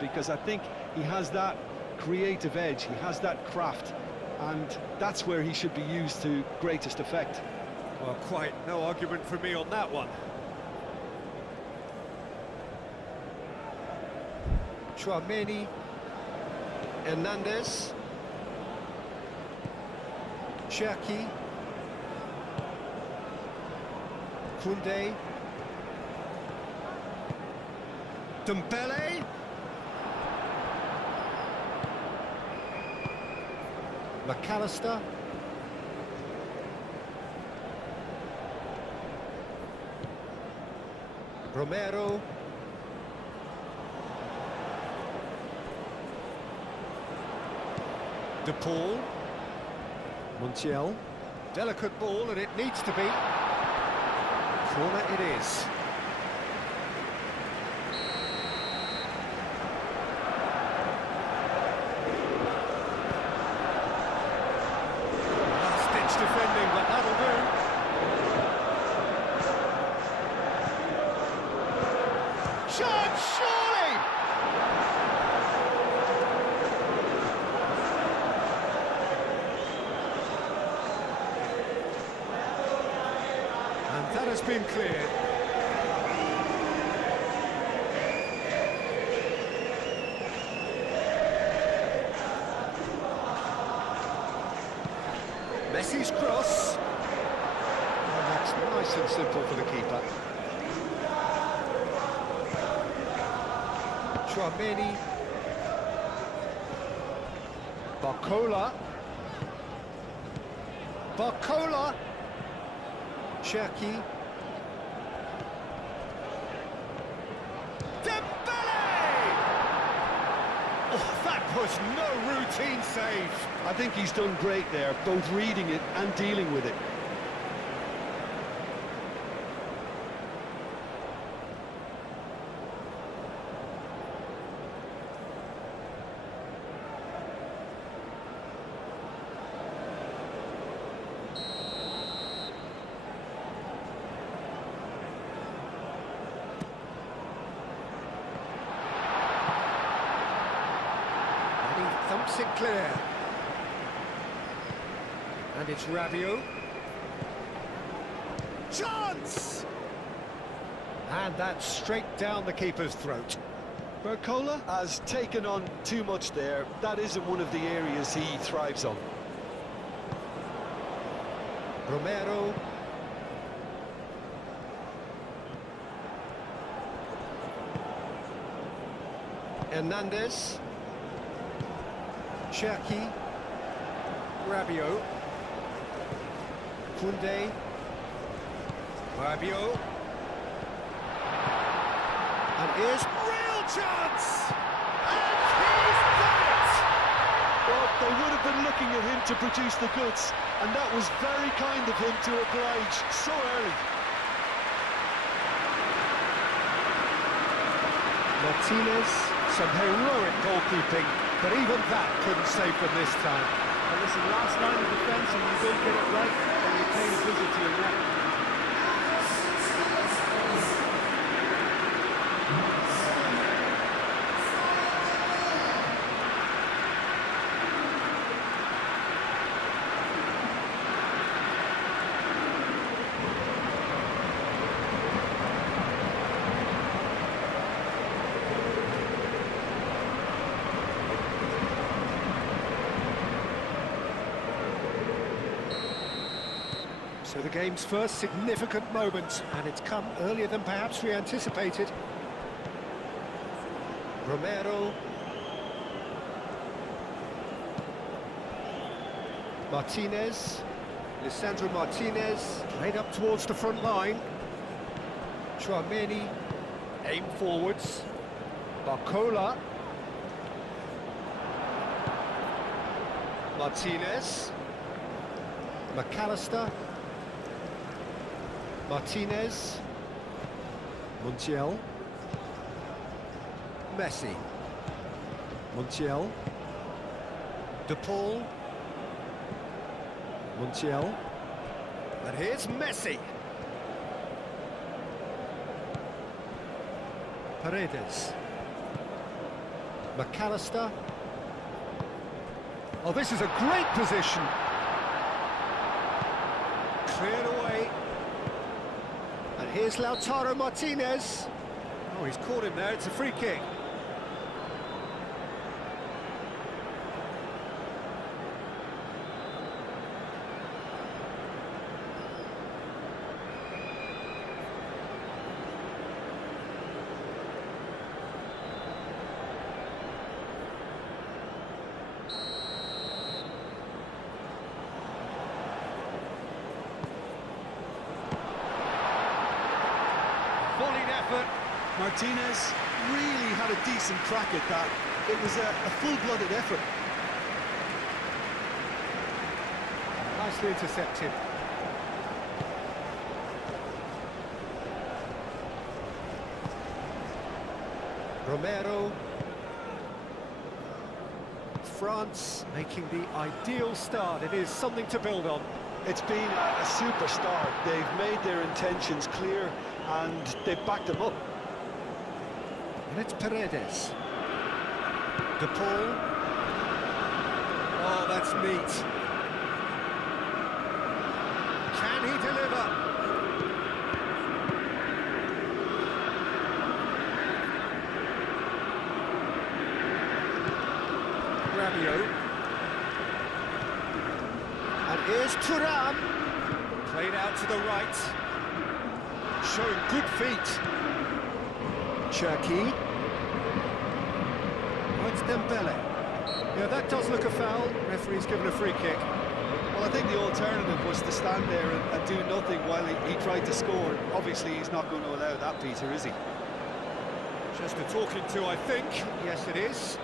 because I think he has that creative edge, he has that craft, and that's where he should be used to greatest effect. Well, quite no argument from me on that one. Tchouaméni, Hernandez, Cherki, Koundé, Dembele, McAllister, Romero, De Paul, Montiel, delicate ball and it needs to be. Corner it is. Last-ditch defending, but that'll do. Shot, surely! And that has been cleared. Messi's cross. Oh, that's nice and simple for the keeper. Tchouaméni. Barcola. Barcola. Cherki. Dembele! Oh, that was no routine save. I think he's done great there, both reading it and dealing with it. Thumps it clear. And it's Rabiot. Chance! And that's straight down the keeper's throat. Barcola has taken on too much there. That isn't one of the areas he thrives on. Romero. Hernandez. Cherki, Rabiot, Koundé, Rabiot, and here's real chance! And he's done it! Well, they would have been looking at him to produce the goods, and that was very kind of him to oblige so early. Martinez, some heroic goalkeeping, but even that couldn't save them this time. Well, listen, last line of defence, and you don't get it right, and you pay a visit to your net. So the game's first significant moment, and it's come earlier than perhaps we anticipated. Romero. Martinez. Lisandro Martinez. Played up towards the front line. Tchouaméni. Aim forwards. Barcola. Martinez. McAllister. Martinez, Montiel, Messi, Montiel, De Paul, Montiel, and here's Messi. Paredes, McAllister. Oh, this is a great position. Cleared away. And here's Lautaro Martinez. Oh, he's caught him there, it's a free kick. Martinez really had a decent crack at that. It was a full-blooded effort. Nicely intercepted. Romero. France making the ideal start. It is something to build on. It's been a super start. They've made their intentions clear and they've backed them up. And it's Paredes. De Paul. Oh, that's neat. Can he deliver? Rabiot. And here's Thuram. Played out to the right. Showing good feet. Cherki. Oh, it's Dembele. Yeah, that does look a foul. Referee's given a free kick. Well, I think the alternative was to stand there and do nothing while he tried to score. Obviously, he's not going to allow that, Peter, is he? Just a talking to, I think. Yes, it is.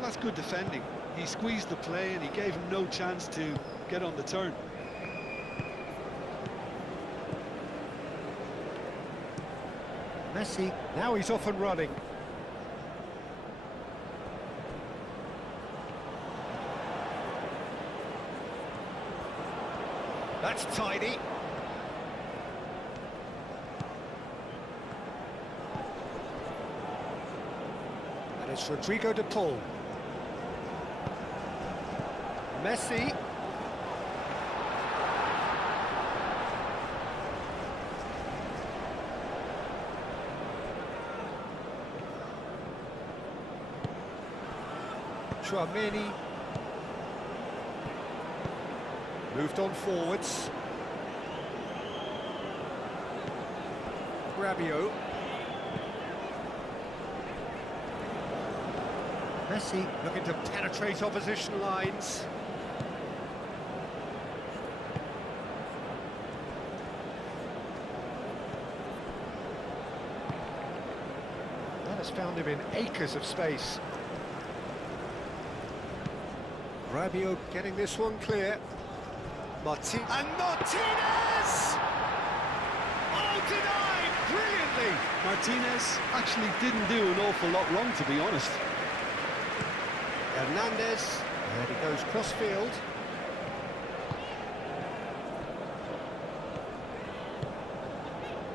That's good defending. He squeezed the play and he gave him no chance to get on the turn. Messi, now he's off and running. That's tidy. And it's Rodrigo de Paul. Messi. Tchouameni. Moved on forwards. Rabiot. Messi looking to penetrate opposition lines. Found him in acres of space. Rabiot getting this one clear. And Martinez! Oh, denied! Brilliantly! Martinez actually didn't do an awful lot wrong, to be honest. Hernandez, there he goes cross-field.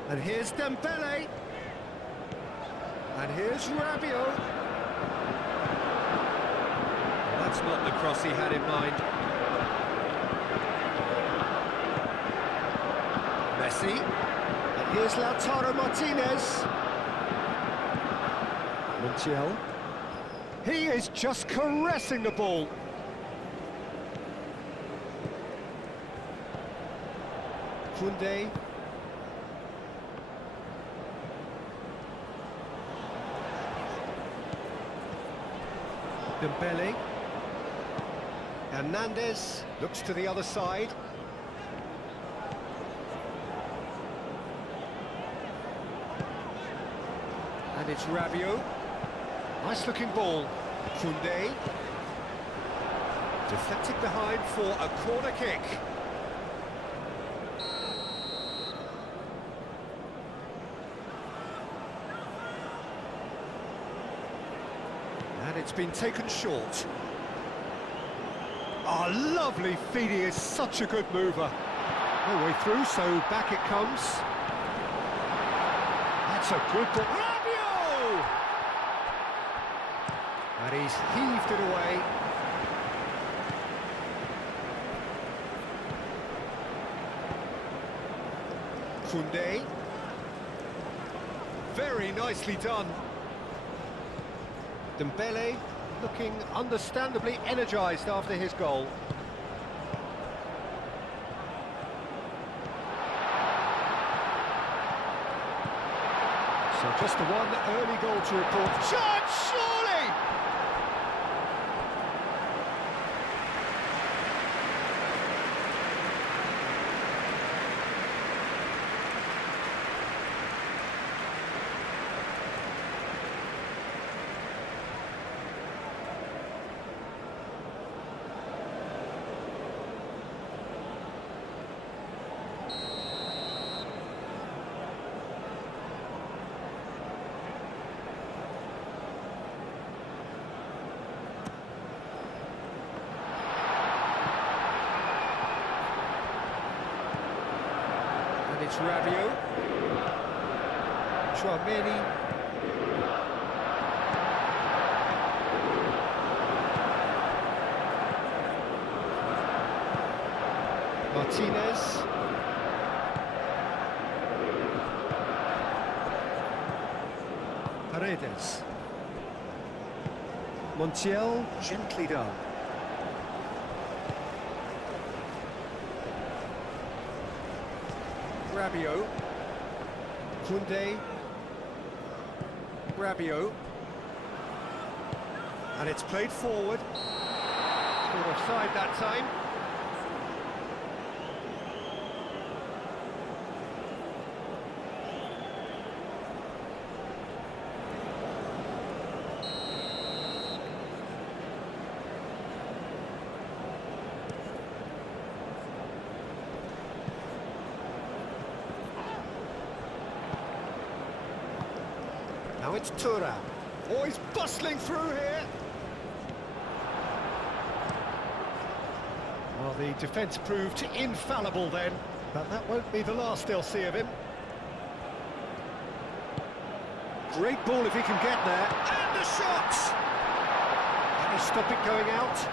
And here's Dembele. And here's Rabiot. That's not the cross he had in mind. Messi. And here's Lautaro Martinez. Montiel. He is just caressing the ball. Koundé. Dembele. Hernandez looks to the other side. And it's Rabiot. Nice looking ball. Koundé. Deflected behind for a corner kick. it's been taken short. Oh, lovely feed, he is such a good mover. No way through, so back it comes. That's a good ball. Rabiot! And he's heaved it away. Koundé. Very nicely done. Dembele looking understandably energised after his goal. So just the one early goal to report. Chance, surely! It's Rabiot. Turnament. Martinez. Paredes. Montiel, gently done. Rabiot. Koundé. Rabiot. And it's played forward. Scored offside that time. Now it's Tura. Oh, he's bustling through here. Well, the defence proved infallible then, but that won't be the last they'll see of him. Great ball if he can get there. And the shot! Can he stop it going out?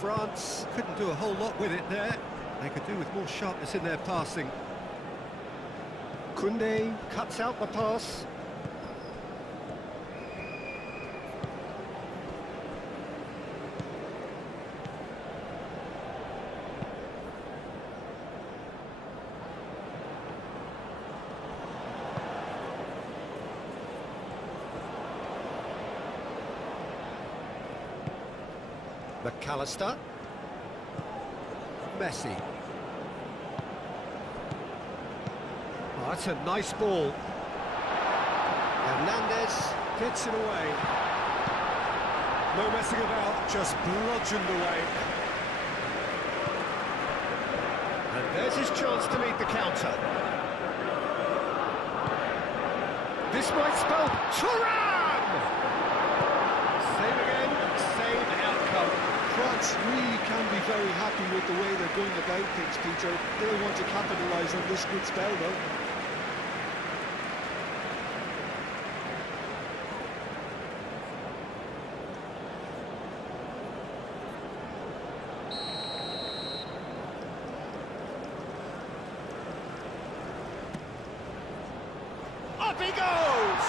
France couldn't do a whole lot with it there. They could do with more sharpness in their passing. Koundé cuts out the pass. McAllister. Messi. Oh, that's a nice ball. Hernandez gets it away. No messing about, just bludgeoned away. And there's his chance to lead the counter. This might spell Thuram! Same again, same outcome. France really can be very happy with the way they're going about things, Peter. They'll want to capitalise on this good spell, though. Up he goes!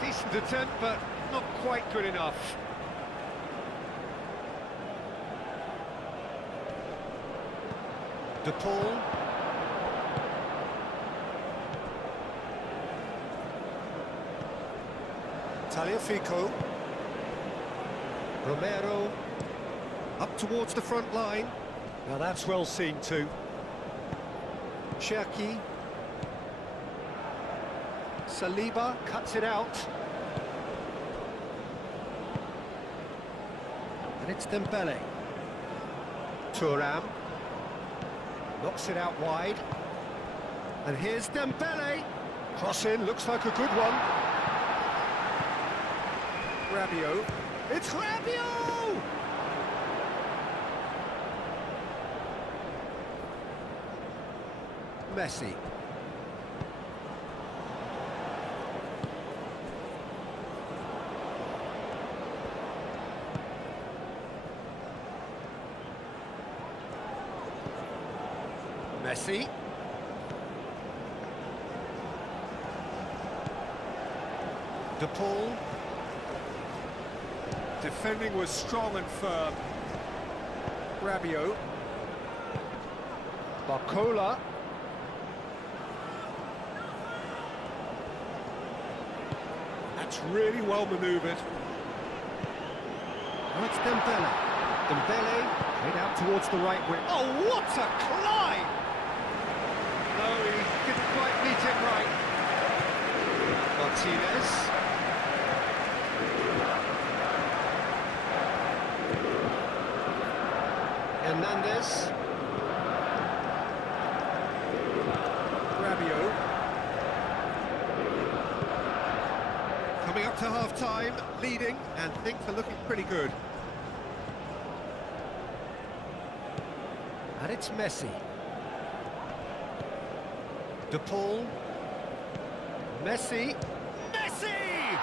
Decent attempt, but not quite good enough. De Paul. Tagliafico. Romero. Up towards the front line. Now that's well seen too. Cherki. Saliba cuts it out. And it's Dembele. Thuram knocks it out wide. And here's Dembele. Cross in, looks like a good one. Rabiot. It's Rabiot! Messi. Messi. De Paul. Defending was strong and firm. Rabiot. Barcola. That's really well manoeuvred. Now it's Dembele. Dembele head out towards the right wing. Oh, what a climb! No, he didn't quite meet it right. Martinez. Hernandez. Rabiot. Coming up to half-time, leading, and things are looking pretty good. And it's Messi. De Paul. Messi. Messi!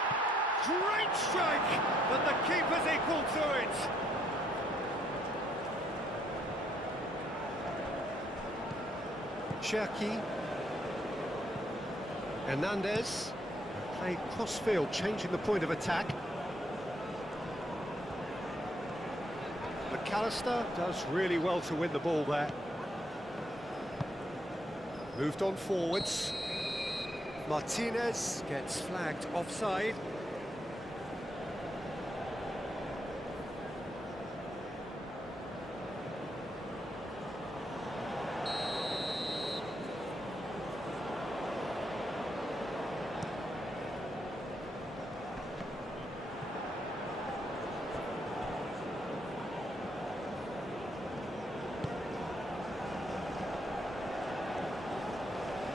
Great strike! But the keeper's equal to it. Cherki. Hernandez. Play cross-field, changing the point of attack. McAllister does really well to win the ball there. Moved on forwards. Martinez gets flagged offside.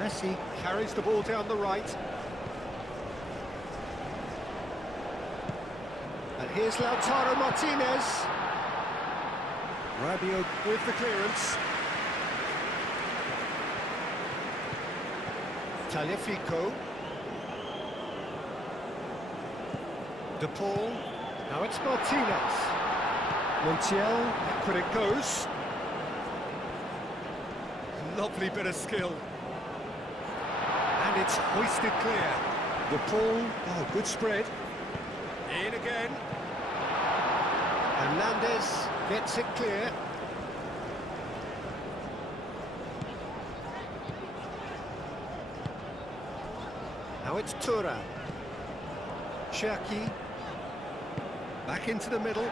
Messi carries the ball down the right. And here's Lautaro Martinez. Rabiot with the clearance. Tagliafico. De Paul. Now it's Martinez. Montiel, back when it goes. Lovely bit of skill. And it's hoisted clear. De Paul, oh, good spread. In again. Hernandez gets it clear. Now it's Thuram. Cherki. Back into the middle.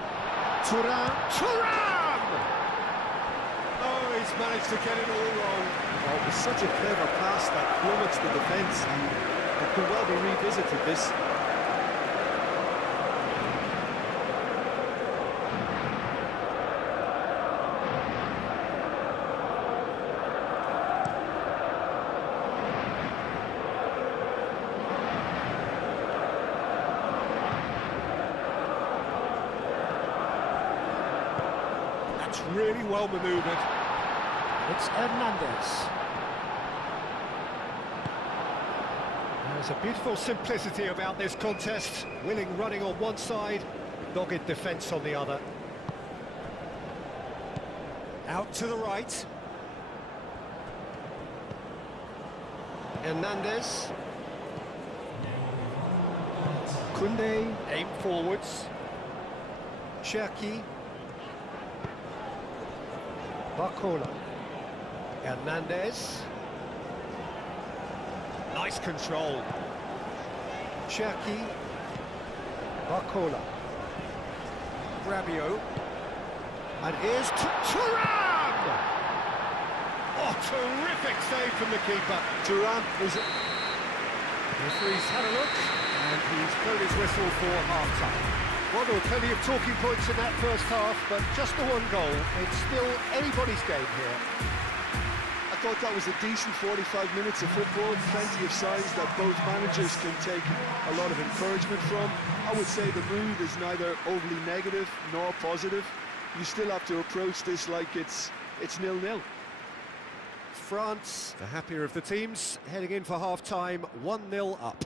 Thuram. Thuram! Oh, he's managed to get it all wrong. Oh, it was such a clever pass that flummoxed the defence, and it could well be revisited, this. That's really well manoeuvred. It's Hernandez. There's a beautiful simplicity about this contest. Willing running on one side, dogged defence on the other. Out to the right. Hernandez. Koundé, aim forwards. Cherki. Barcola. Hernandez. Nice control. Cherki. Barcola. Rabiot. And here's Thuram! Oh, terrific save from the keeper. Thuram is Referee's had a look, and he's blown his whistle for half-time. Well, there were plenty of talking points in that first half, but just the one goal. It's still anybody's game here. I thought that was a decent 45 minutes of football, plenty of signs that both managers can take a lot of encouragement from. I would say the mood is neither overly negative nor positive. You still have to approach this like it's 0-0. France, the happier of the teams, heading in for half-time, 1-0 up.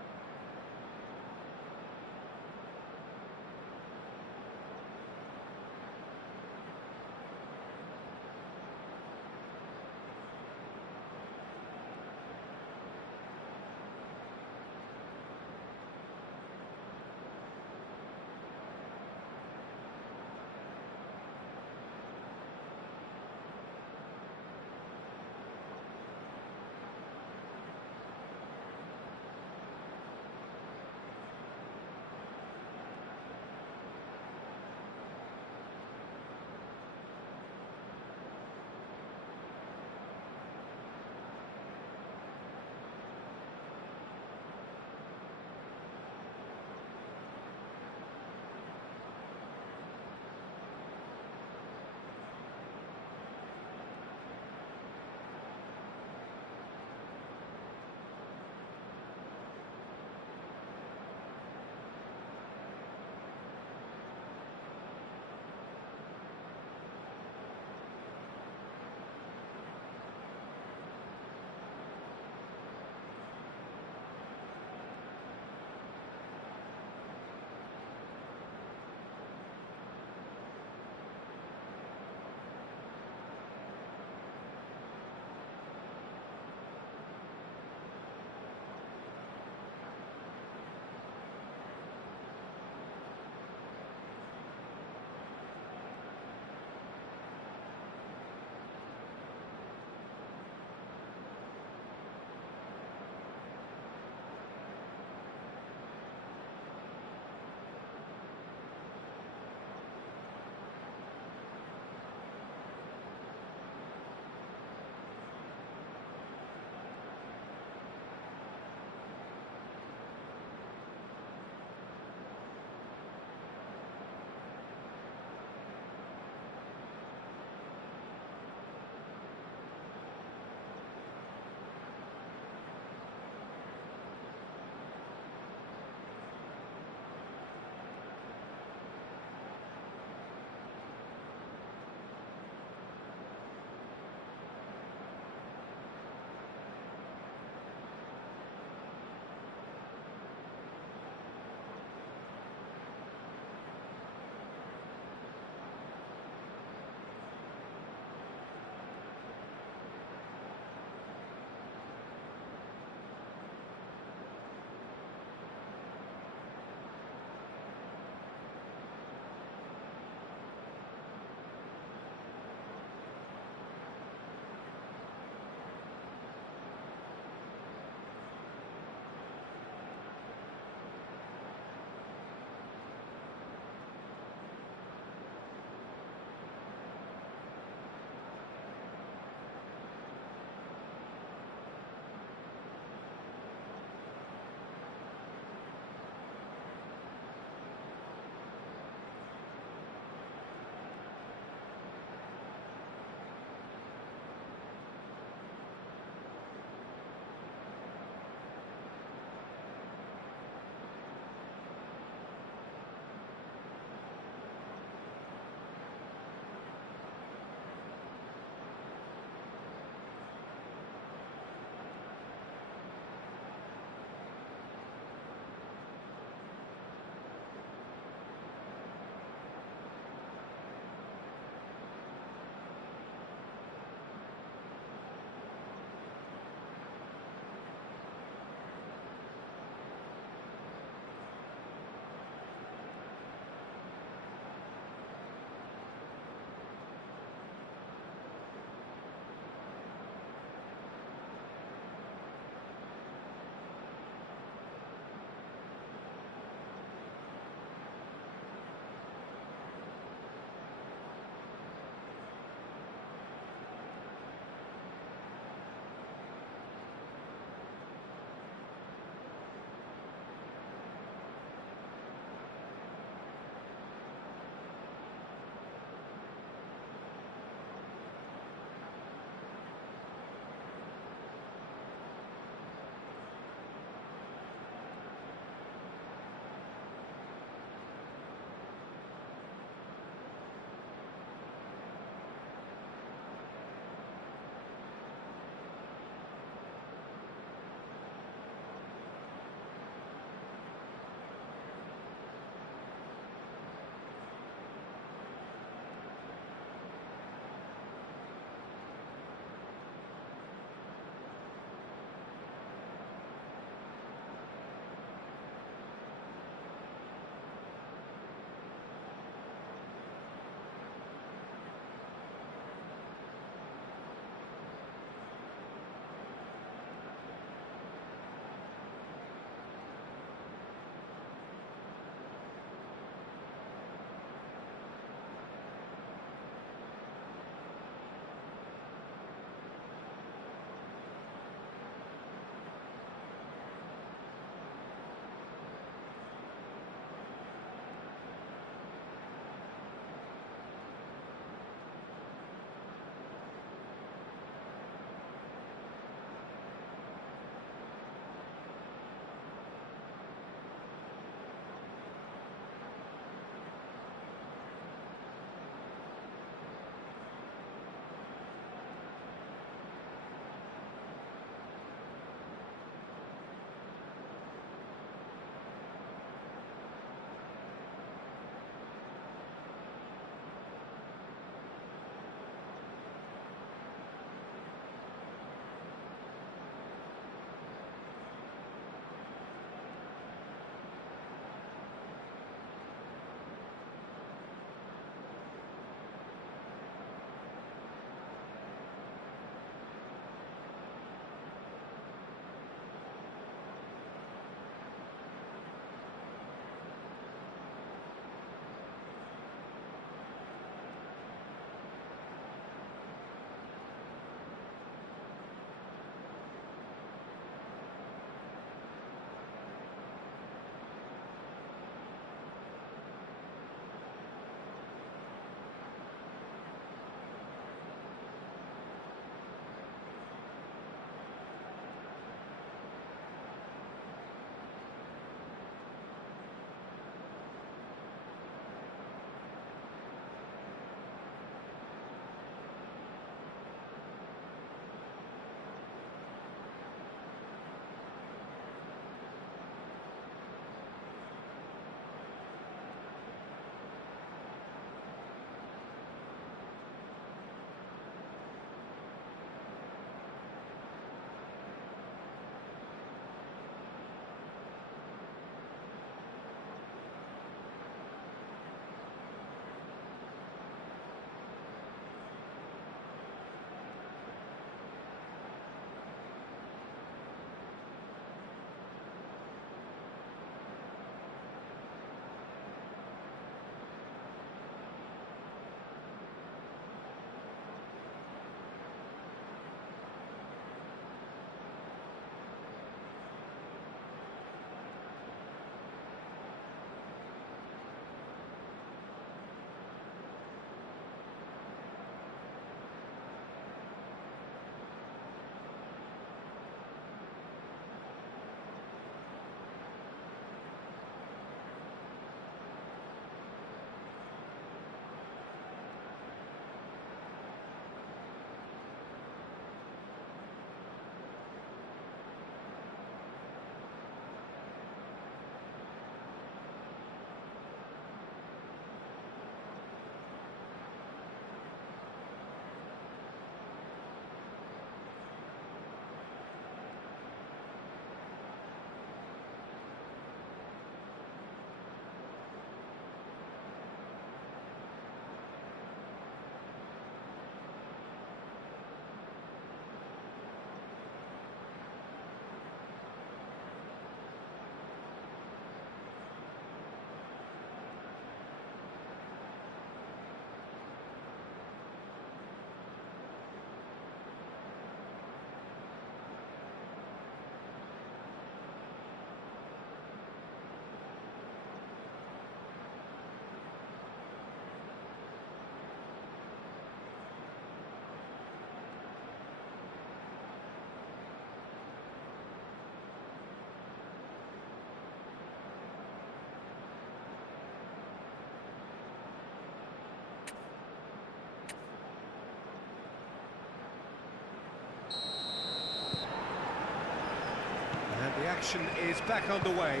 Action is back underway.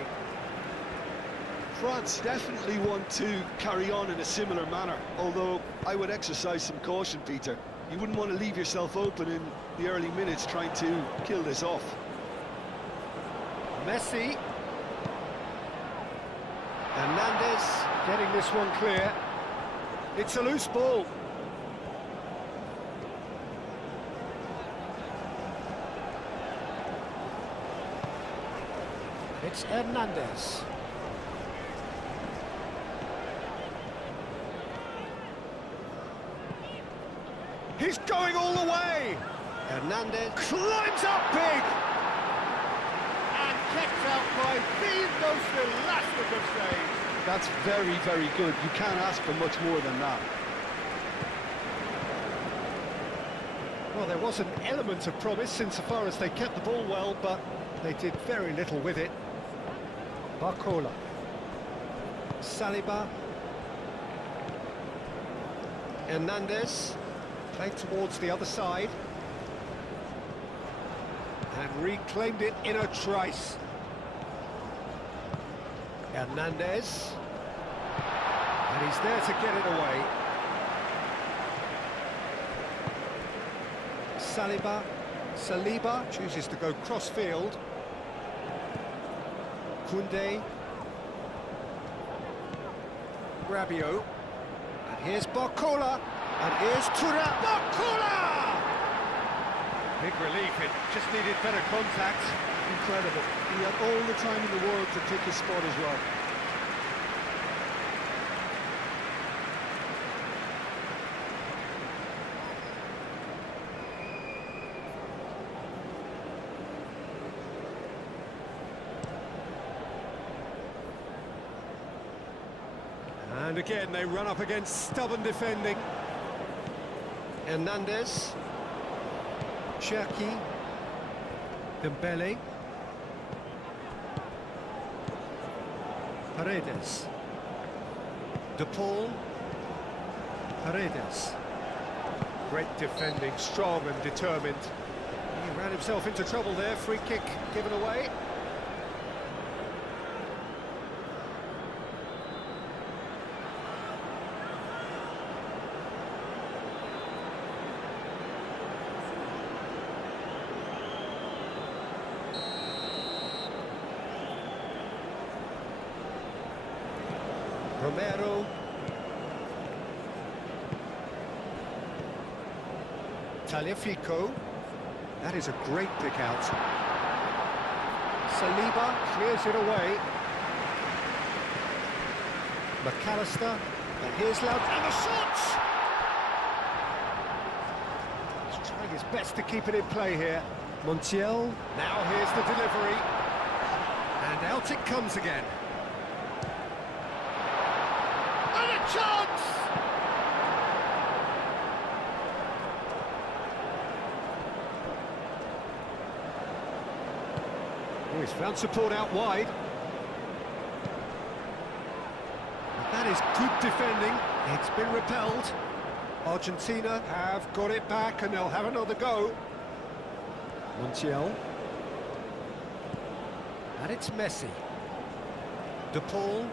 France definitely want to carry on in a similar manner, although I would exercise some caution, Peter. You wouldn't want to leave yourself open in the early minutes trying to kill this off. Messi. Hernandez getting this one clear. It's a loose ball. It's Hernandez. He's going all the way! Hernandez climbs up big! And kept out by the most elastic of saves. That's very, very good. You can't ask for much more than that. Well, there was an element of promise insofar as they kept the ball well, but they did very little with it. Barcola. Saliba. Hernandez. Played towards the other side. And reclaimed it in a trice. Hernandez. And he's there to get it away. Saliba chooses to go cross-field. Koundé. Rabiot. And here's Barcola. And here's Thuram. Barcola! Big relief, it just needed better contact. Incredible. He had all the time in the world to pick his spot as well. And again, they run up against stubborn defending. Hernandez. Cherki. Dembele. Paredes. De Paul. Paredes. Great defending, strong and determined. He ran himself into trouble there, free kick given away. Romero. Tagliafico. That is a great pick out. Saliba clears it away. McAllister. And here's Loud. And the shot! He's trying his best to keep it in play here. Montiel. Now here's the delivery. And out it comes again. Chance! Oh, he's found support out wide. But that is good defending. It's been repelled. Argentina have got it back and they'll have another go. Montiel. And it's Messi. De Paul.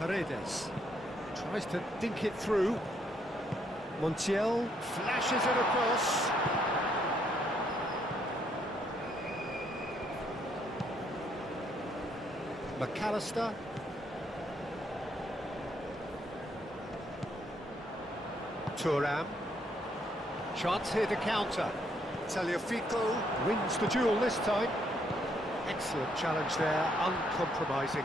Paredes tries to dink it through. Montiel flashes it across. McAllister. Thuram. Chance here to counter. Tagliafico wins the duel this time. Excellent challenge there, uncompromising.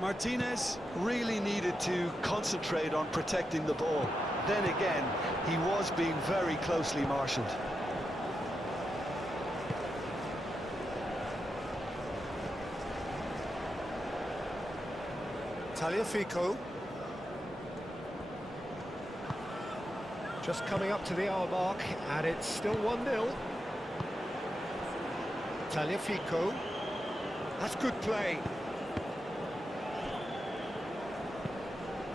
Martinez really needed to concentrate on protecting the ball. Then again, he was being very closely marshalled. Tagliafico. Just coming up to the hour mark, and it's still 1-0. Tagliafico. That's good play.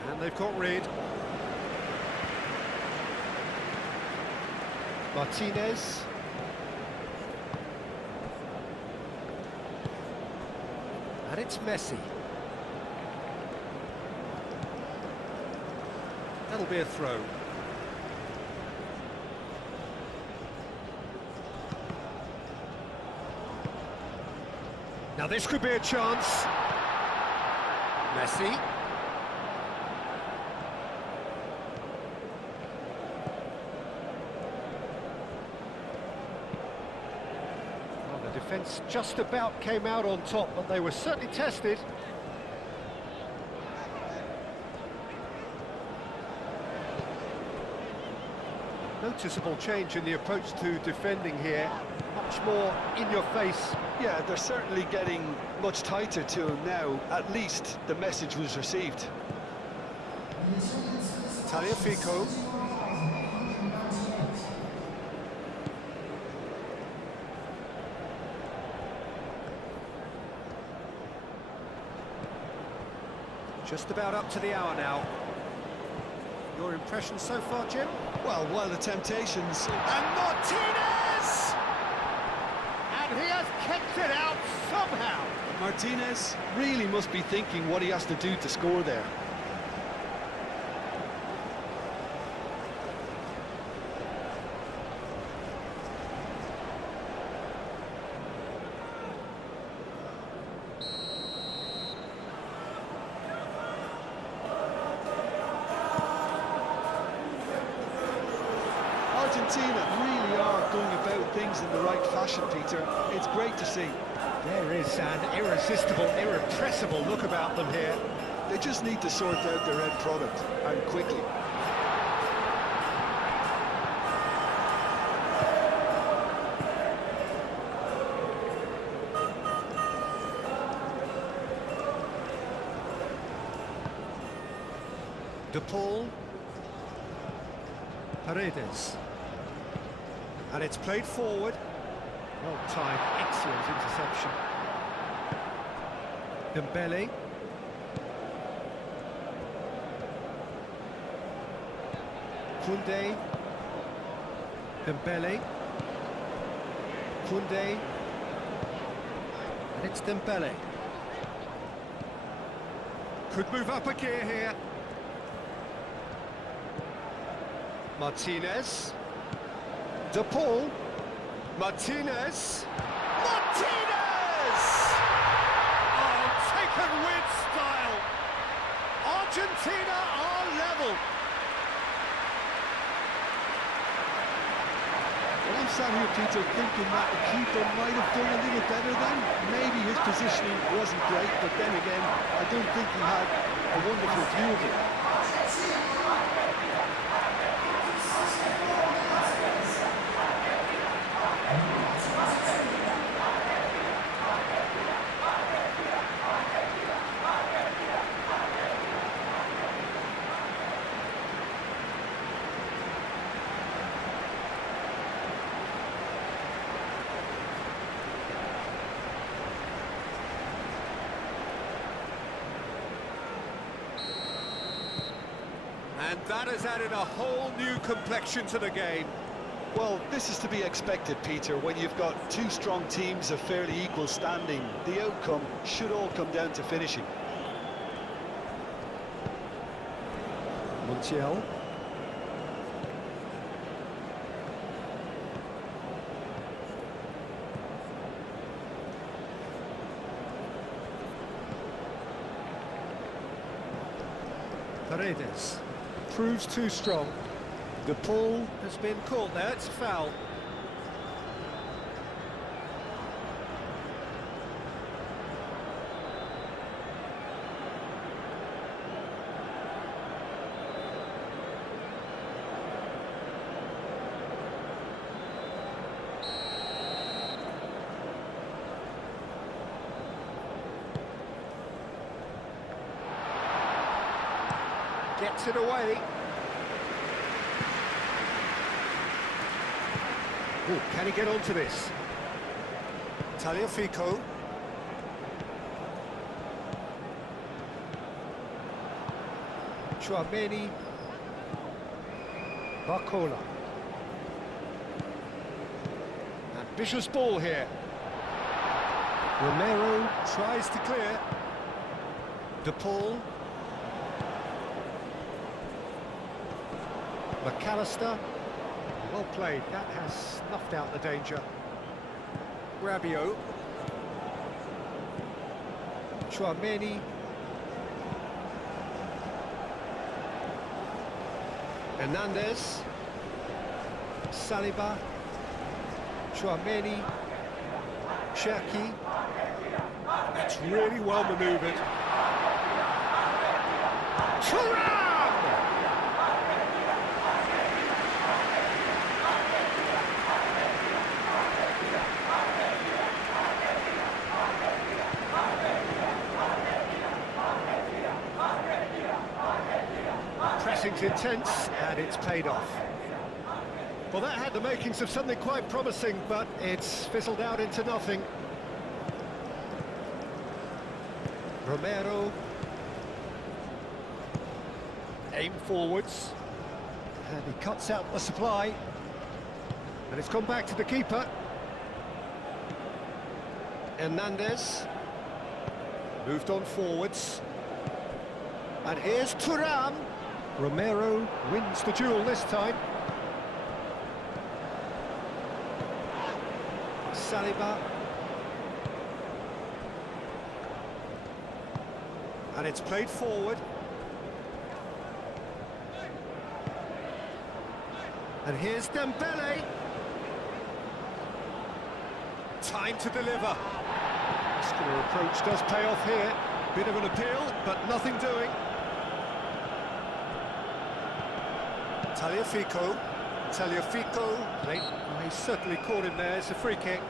And they've got rid. Martinez. And it's Messi. That'll be a throw. Now this could be a chance. Messi. Well, the defence just about came out on top, but they were certainly tested. Noticeable change in the approach to defending here. Much more in your face. Yeah, they're certainly getting much tighter to him now. At least the message was received. Tagliafico. Just about up to the hour now. Your impression so far, Jim? Well, while the temptations... And Martinez! And he has kicked it out somehow. Martinez really must be thinking what he has to do to score there. Argentina really are going about things in the right fashion, Peter. It's great to see. There is an irresistible, irrepressible look about them here. They just need to sort out their end product, and quickly. De Paul. Paredes. And it's played forward. Well timed, excellent interception. Dembele. Koundé. Dembele. Koundé. And it's Dembele. Could move up a gear here. Martinez. De Paul. Martinez. Martinez! Oh, taken with style. Argentina are level. Well, I'm sat here, Peter, thinking that the keeper might have done a little better then. Maybe his positioning wasn't great, but then again, I don't think he had a wonderful view of it. And that has added a whole new complexion to the game. Well, this is to be expected, Peter, when you've got two strong teams of fairly equal standing. The outcome should all come down to finishing. Montiel. Paredes. Proves too strong. De Paul has been caught there, it's a foul. Gets it away. Oh, can he get onto this? Tagliafico. Chouameni. Barcola. Ambitious ball here. Romero tries to clear. De Paul. McAllister. Well played. That has snuffed out the danger. Rabiot. Tchouameni. Hernandez. Saliba. Tchouameni. Cherki. That's really well manoeuvred. Thuram! Pressing's intense, and it's paid off. Well, that had the makings of something quite promising, but it's fizzled out into nothing. Romero. Aim forwards. And he cuts out the supply. And it's gone back to the keeper. Hernandez. Moved on forwards. And here's Thuram. Romero wins the duel this time. Saliba. And it's played forward. And here's Dembele. Time to deliver. Muscular approach does pay off here. Bit of an appeal, but nothing doing. Tagliafico. Played. Oh, he certainly caught him there. It's a free kick.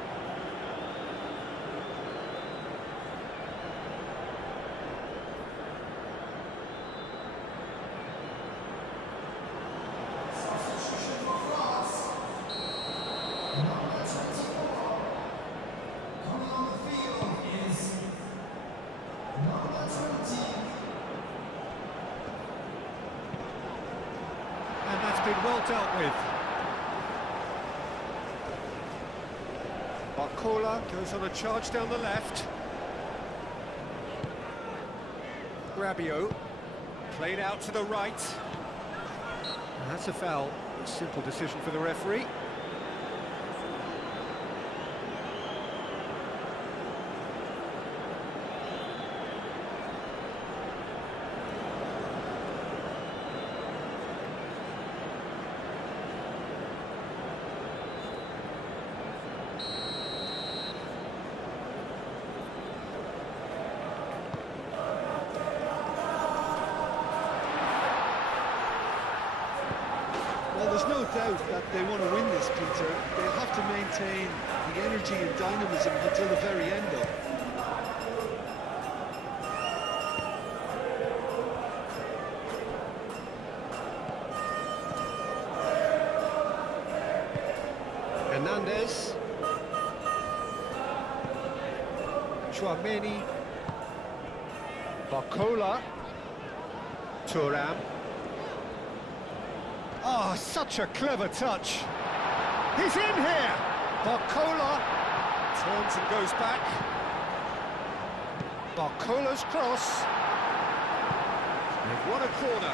And that's been well dealt with. Barcola goes on a charge down the left. Rabiot played out to the right. And that's a foul. A simple decision for the referee. Well, there's no doubt that they want to win this, Peter. They'll have to maintain the energy and dynamism until the very end, though. Hernandez. Tchouameni. Barcola. Thuram. Oh, such a clever touch. He's in here. Barcola turns and goes back. Barcola's cross. They've won a corner.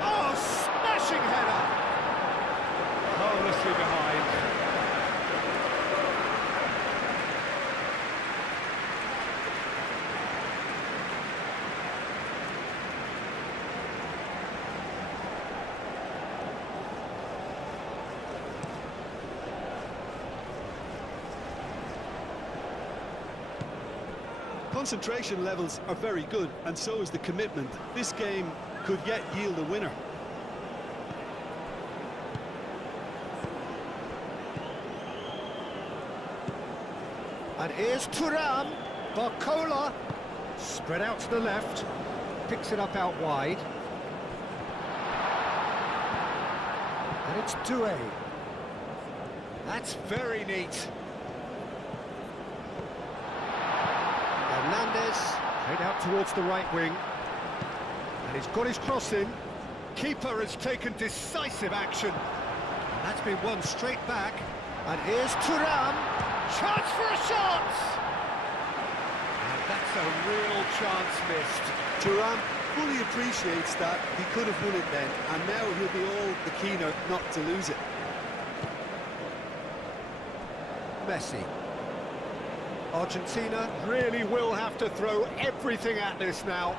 Oh, smashing header. Harmlessly behind. Concentration levels are very good, and so is the commitment. This game could yet yield a winner. And here's Thuram. Barcola spread out to the left, picks it up out wide. And it's Doué. That's very neat. Hernandez Played out towards the right wing. And he's got his cross in. Keeper has taken decisive action. And that's been won straight back. And here's Thuram. Chance for a shot! And that's a real chance missed. Thuram fully appreciates that. He could have won it then, and now he'll be all the keener not to lose it. Messi. Argentina really will have to throw everything at this now.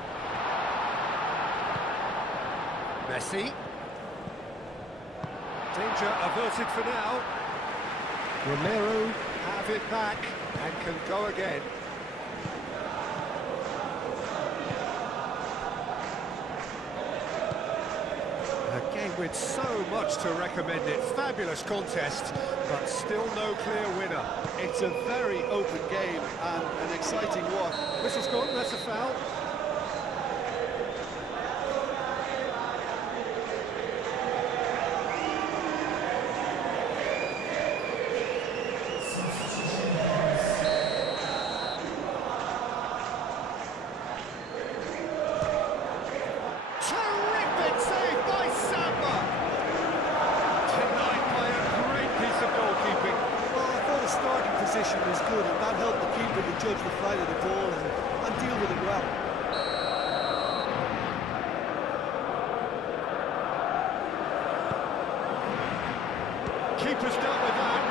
Messi. Danger averted for now. Romero have it back and can go again. A game with so much to recommend it. Fabulous contest, but still no clear winner. It's a very open game and an exciting one. Whistle's gone, that's a foul. Terrific save by Samba! Denied by a great piece of goalkeeping. Well, I thought his starting position was good, and that helped the keeper to judge the flight of the ball and deal with it well. Keeper's dealt with that.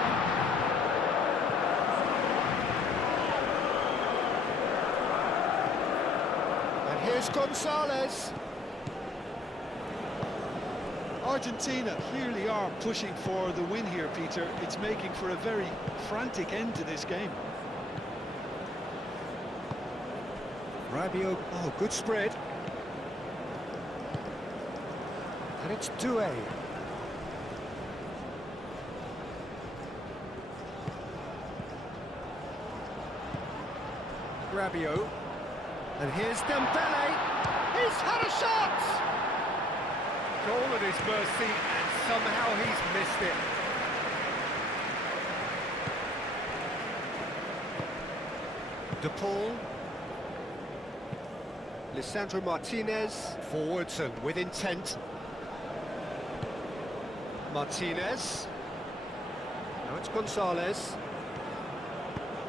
And here's Gonzalez. Argentina clearly are pushing for the win here, Peter. It's making for a very frantic end to this game. Rabiot, oh, good spread. And it's Doué. Rabiot. And here's Dembele. He's had a shot! Goal at his mercy, and somehow he's missed it. De Paul. Lisandro Martinez. Forwards and with intent. Martinez. Now it's Gonzalez.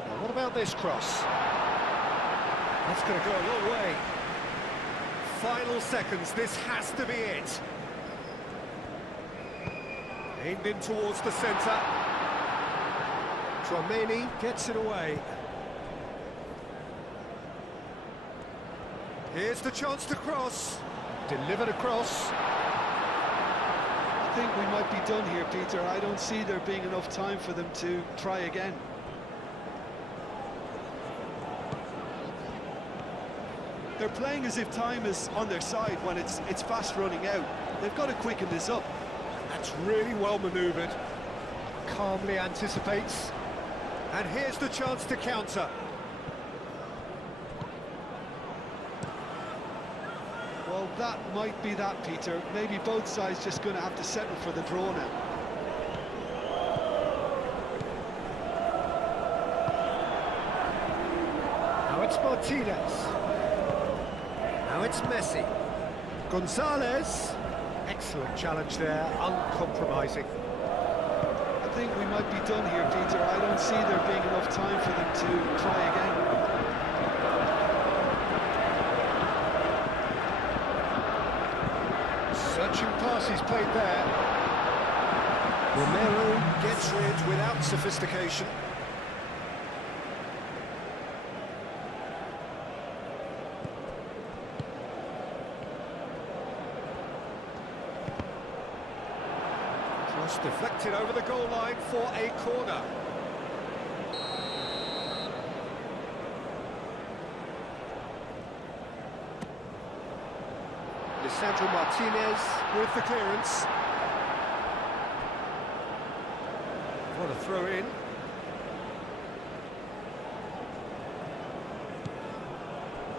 Now what about this cross? That's going to go a long way. Final seconds, this has to be it. Aimed in towards the centre. Tramini gets it away. Here's the chance to cross. Delivered across. I think we might be done here, Peter. I don't see there being enough time for them to try again. They're playing as if time is on their side when it's fast running out. They've got to quicken this up. That's really well manoeuvred. Calmly anticipates. And here's the chance to counter. Well, that might be that, Peter. Maybe both sides just going to have to settle for the draw now. Now it's Martinez. Now it's Messi. Gonzalez. Excellent challenge there, uncompromising. I think we might be done here, Peter. I don't see there being enough time for them to try again. Searching passes played there. Romero gets rid without sophistication. Cross deflected over the goal line for a corner. Lisandro Martinez with the clearance. What a throw in.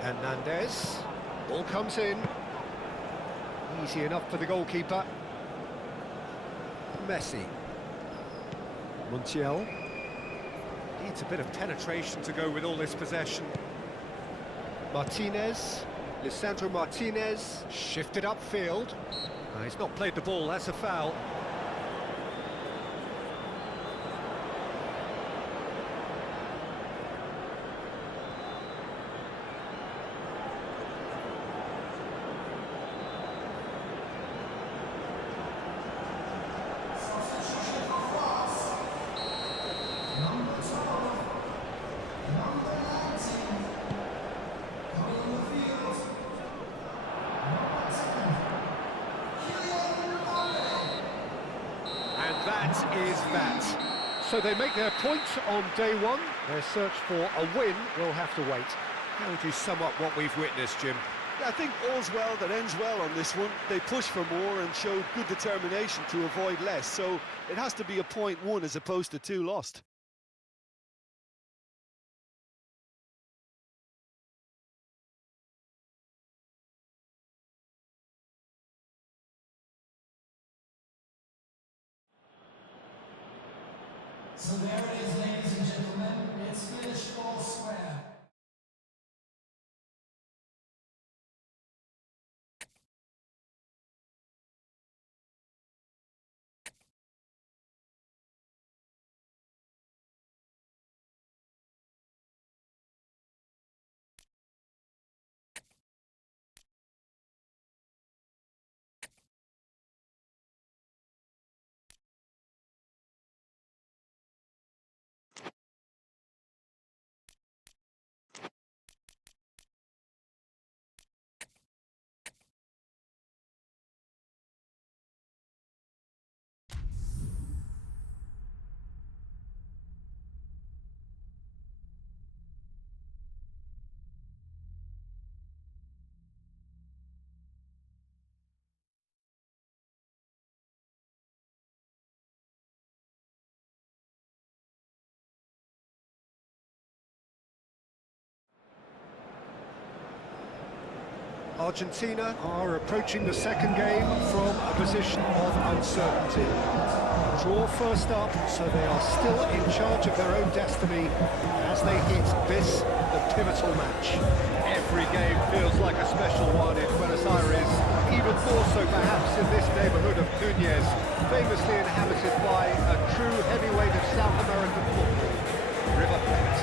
Hernandez. Ball comes in. Easy enough for the goalkeeper. Messi. Montiel. Needs a bit of penetration to go with all this possession. Martinez, Lisandro Martinez, shifted upfield. He's not played the ball, that's a foul. That is that. So they make their point on day one. Their search for a win will have to wait. How would you sum up what we've witnessed, Jim? Yeah, I think all's well that ends well on this one. They pushed for more and showed good determination to avoid less, so it has to be a point won as opposed to 2 lost. So there it is, ladies and gentlemen, it's fictional square. Argentina are approaching the second game from a position of uncertainty. Draw first up, so they are still in charge of their own destiny as they hit this, the pivotal match. Every game feels like a special one in Buenos Aires, even more so perhaps in this neighbourhood of Núñez, famously inhabited by a true heavyweight of South American football, River Plate.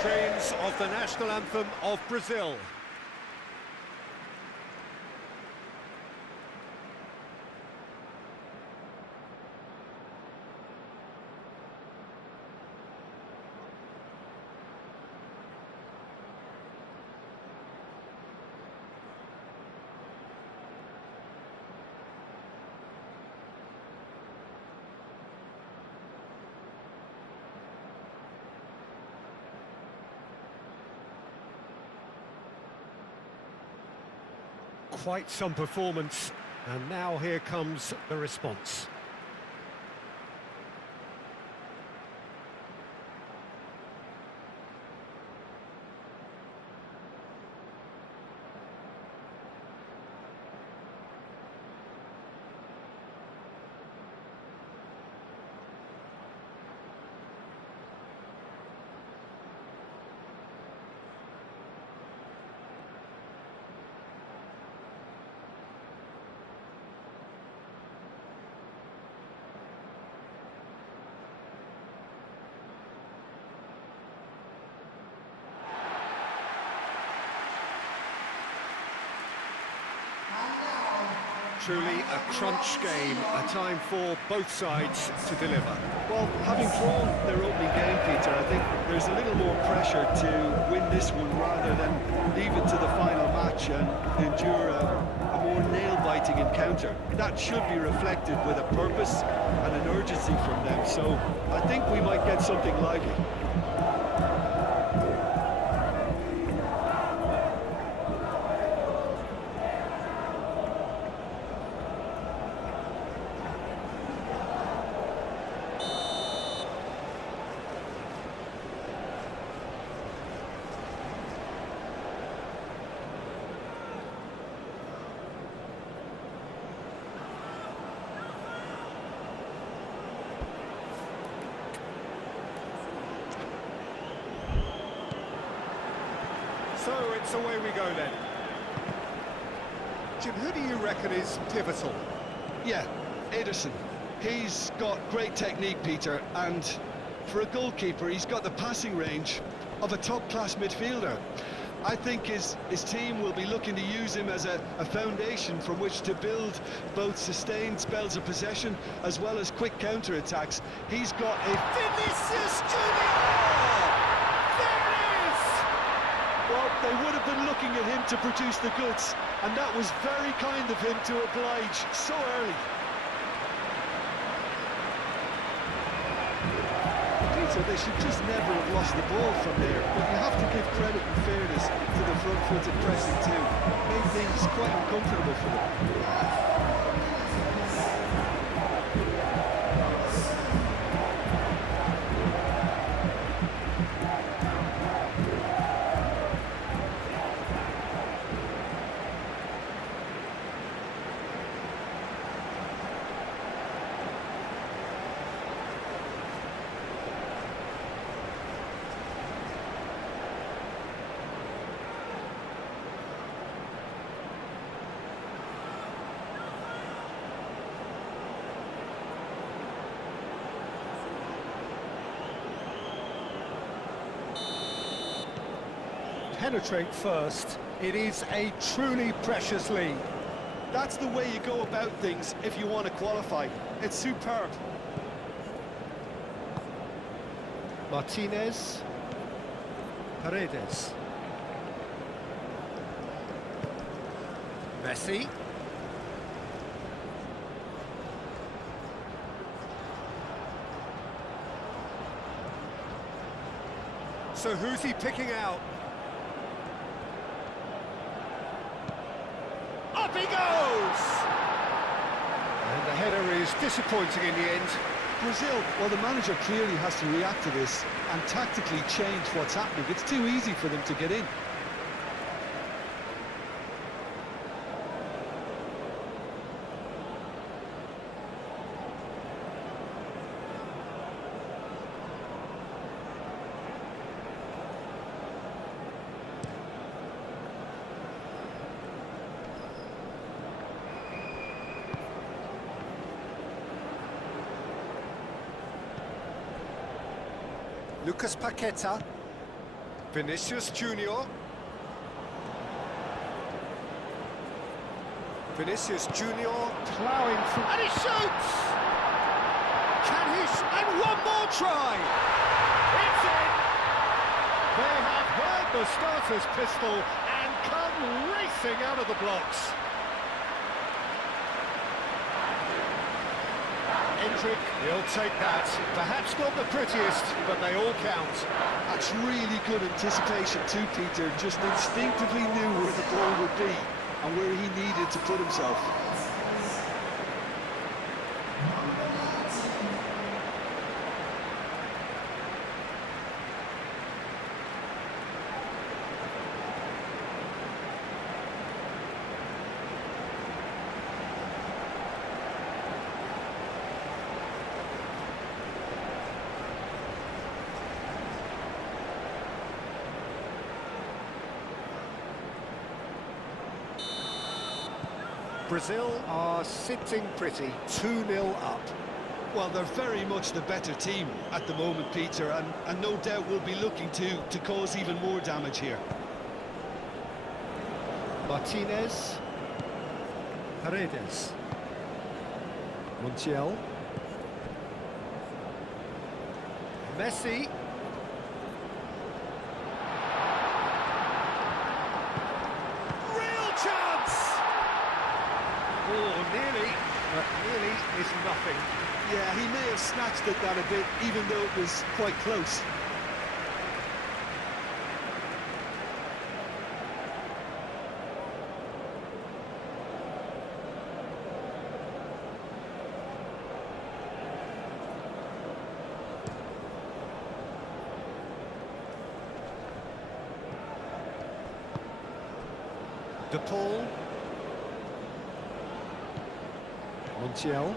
Strains of the national anthem of Brazil. Quite some performance, and now here comes the response. Truly a crunch game, a time for both sides to deliver. Well, having drawn their opening game, Peter, I think there's a little more pressure to win this one rather than leave it to the final match and endure a more nail-biting encounter. That should be reflected with a purpose and an urgency from them, so I think we might get something lively. So it's away we go then. Jim, who do you reckon is pivotal? Yeah, Ederson. He's got great technique, Peter, and for a goalkeeper, he's got the passing range of a top-class midfielder. I think his team will be looking to use him as a foundation from which to build both sustained spells of possession as well as quick counter-attacks. He's got a... Vinicius Junior! There it is! Well, they would have been looking at him to produce the goods, and that was very kind of him to oblige so early. So they should just never have lost the ball from there, but you have to give credit and fairness to the front-footed pressing too. Made things quite uncomfortable for them. Penetrate first. It is a truly precious lead. That's the way you go about things if you want to qualify. It's superb. Martinez. Paredes. Messi. So who's he picking out? Up he goes! And the header is disappointing in the end. Brazil, well, the manager clearly has to react to this and tactically change what's happening. It's too easy for them to get in. Lucas Paqueta. Vinicius Junior. Vinicius Junior ploughing through. And he shoots! Can he? And one more try! It's in! They have heard the starter's pistol and come racing out of the blocks. Hendrick, he'll take that. Perhaps not the prettiest, but they all count. That's really good anticipation too, Peter. Just instinctively knew where the ball would be and where he needed to put himself. Brazil are sitting pretty, 2-0 up. Well, they're very much the better team at the moment, Peter, and no doubt will be looking to cause even more damage here. Martinez. Paredes. Montiel. Messi. Real chance! Oh, nearly, but nearly is nothing. Yeah, he may have snatched at that a bit, even though it was quite close. De Paul. Montiel.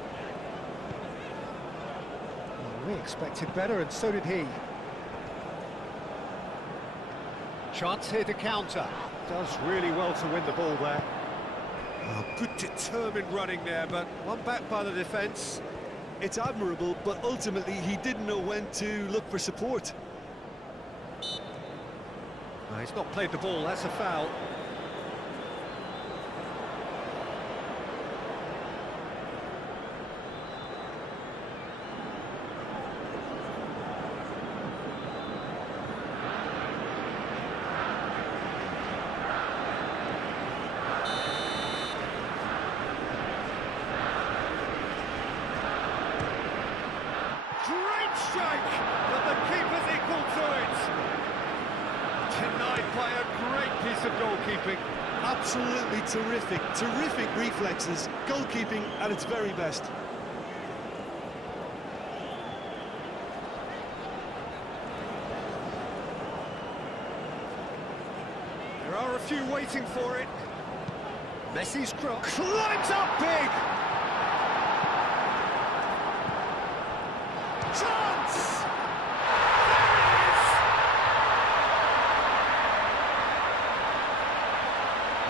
Well, we expected better, and so did he. Chance here to counter. Does really well to win the ball there. Oh, good determined running there, but one back by the defence. It's admirable, but ultimately he didn't know when to look for support. No, he's not played the ball, that's a foul. Great strike, but the keeper's equal to it. Denied by a great piece of goalkeeping. Absolutely terrific, terrific reflexes, goalkeeping at its very best. There are a few waiting for it. Messi's cross climbs up big! Chance!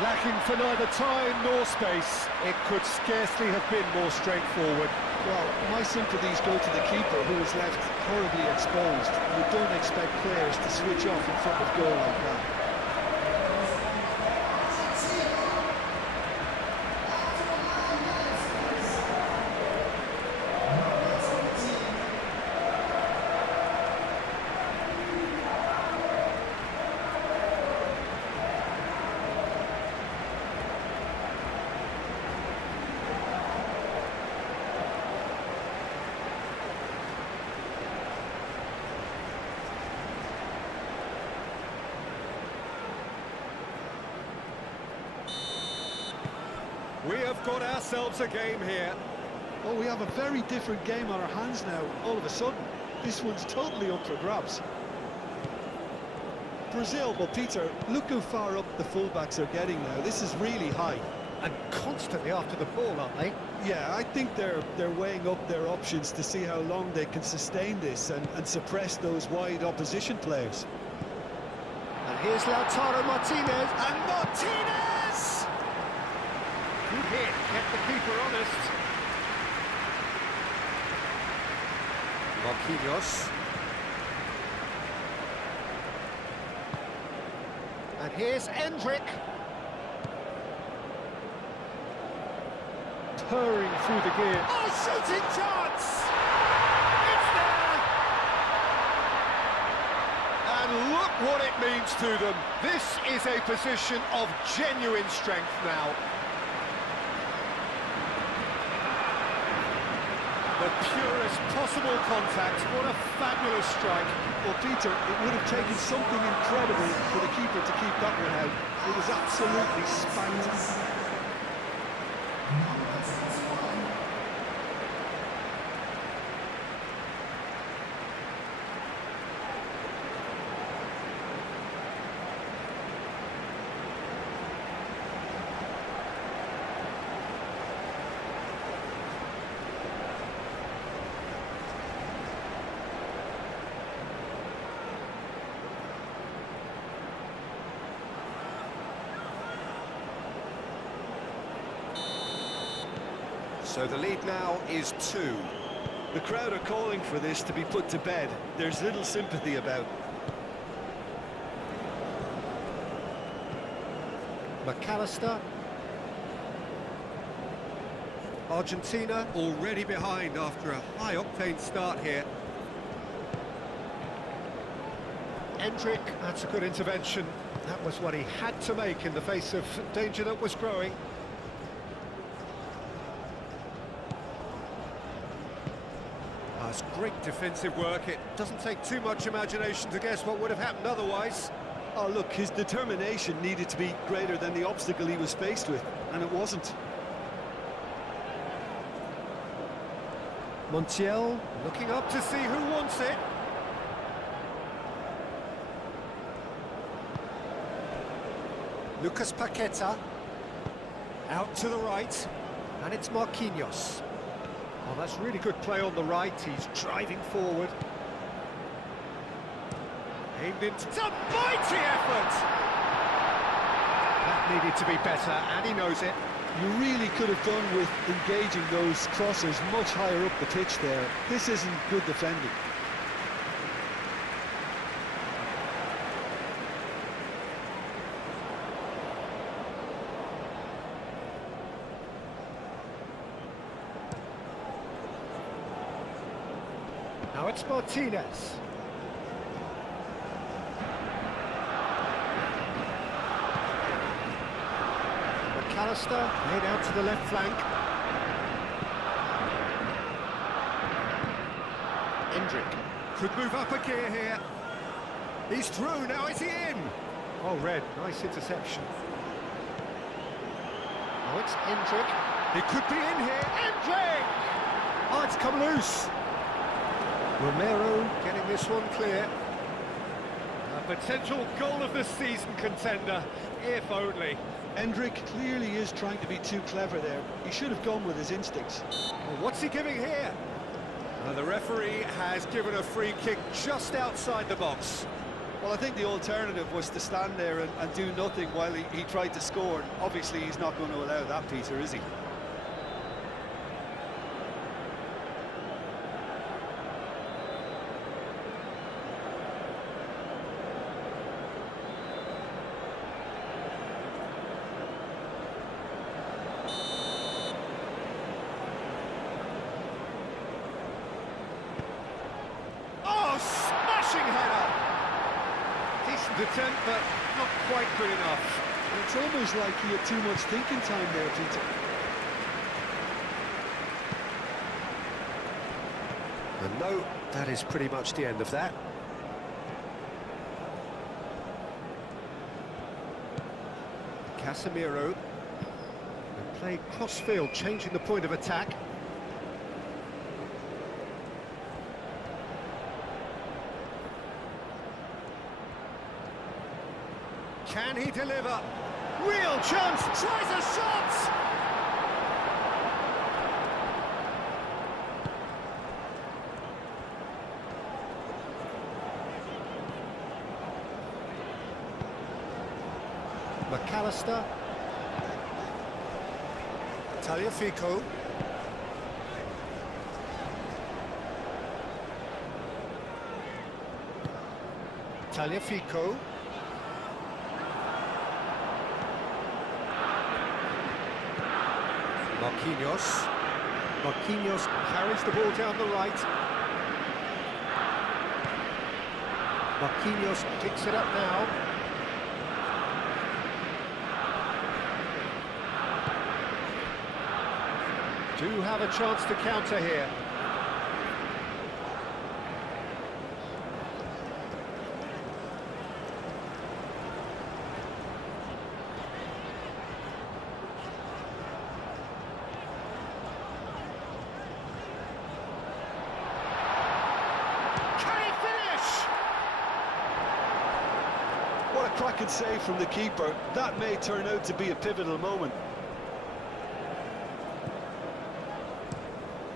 Lacking for neither time nor space. It could scarcely have been more straightforward. Well, my sympathies go to the keeper, who was left horribly exposed. You don't expect players to switch off in front of goal like that. We have got ourselves a game here. Oh, we have a very different game on our hands now, all of a sudden. This one's totally up for grabs. Brazil, well, Peter, look how far up the fullbacks are getting now. This is really high. And constantly after the ball, aren't they? Yeah, I think they're weighing up their options to see how long they can sustain this and suppress those wide opposition players. And here's Lautaro Martinez. And Martinez! Good hit, kept the keeper honest. Marquinhos. And here's Endrick. Purring through the gear. Oh, shooting chance! It's there! And look what it means to them. This is a position of genuine strength now. The purest possible contact. What a fabulous strike. Well, Peter, it would have taken something incredible for the keeper to keep that one out. It was absolutely spanked. So the lead now is 2. The crowd are calling for this to be put to bed. There's little sympathy about. McAllister. Argentina Already behind after a high-octane start here. Endrick, that's a good intervention. That was what he had to make in the face of danger that was growing. That's great defensive work. It doesn't take too much imagination to guess what would have happened otherwise. Oh, look, his determination needed to be greater than the obstacle he was faced with, and it wasn't. Montiel. Looking up to see who wants it. Lucas Paqueta. Out to the right. And it's Marquinhos. Oh, that's really good play on the right. He's driving forward. Aimed into a mighty effort! That needed to be better, and he knows it. You really could have done with engaging those crossers much higher up the pitch there. This isn't good defending. Now it's Martinez. McAllister laid out to the left flank. Hendrick could move up a gear here. He's through, now is he in? Oh, Red, nice interception. Now it's Hendrick. He could be in here. Hendrick! Oh, it's come loose. Romero getting this one clear. A potential goal of the season contender, if only. Hendrick clearly is trying to be too clever there. He should have gone with his instincts. Well, what's he giving here? The referee has given a free kick just outside the box. Well, I think the alternative was to stand there and do nothing while he tried to score. And obviously, he's not going to allow that, Peter, is he? Attempt, but not quite good enough. It's almost like he had too much thinking time there, Peter. And no, that is pretty much the end of that. Casemiro. And play cross-field, changing the point of attack. Can he deliver? Real chance! Tries a shot! McAllister. Tagliafico. Tagliafico. Marquinhos. Marquinhos carries the ball down the right. Marquinhos picks it up now. Do have a chance to counter here. What a cracking save from the keeper. That may turn out to be a pivotal moment.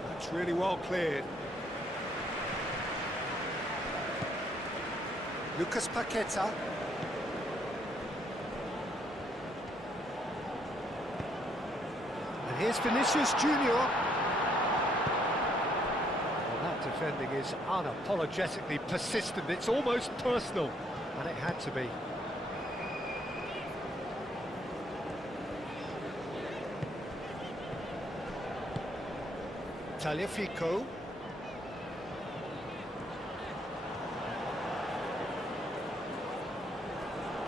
That's really well cleared. Lucas Paqueta. And here's Vinicius Junior. Well, that defending is unapologetically persistent. It's almost personal, and it had to be. Tagliafico.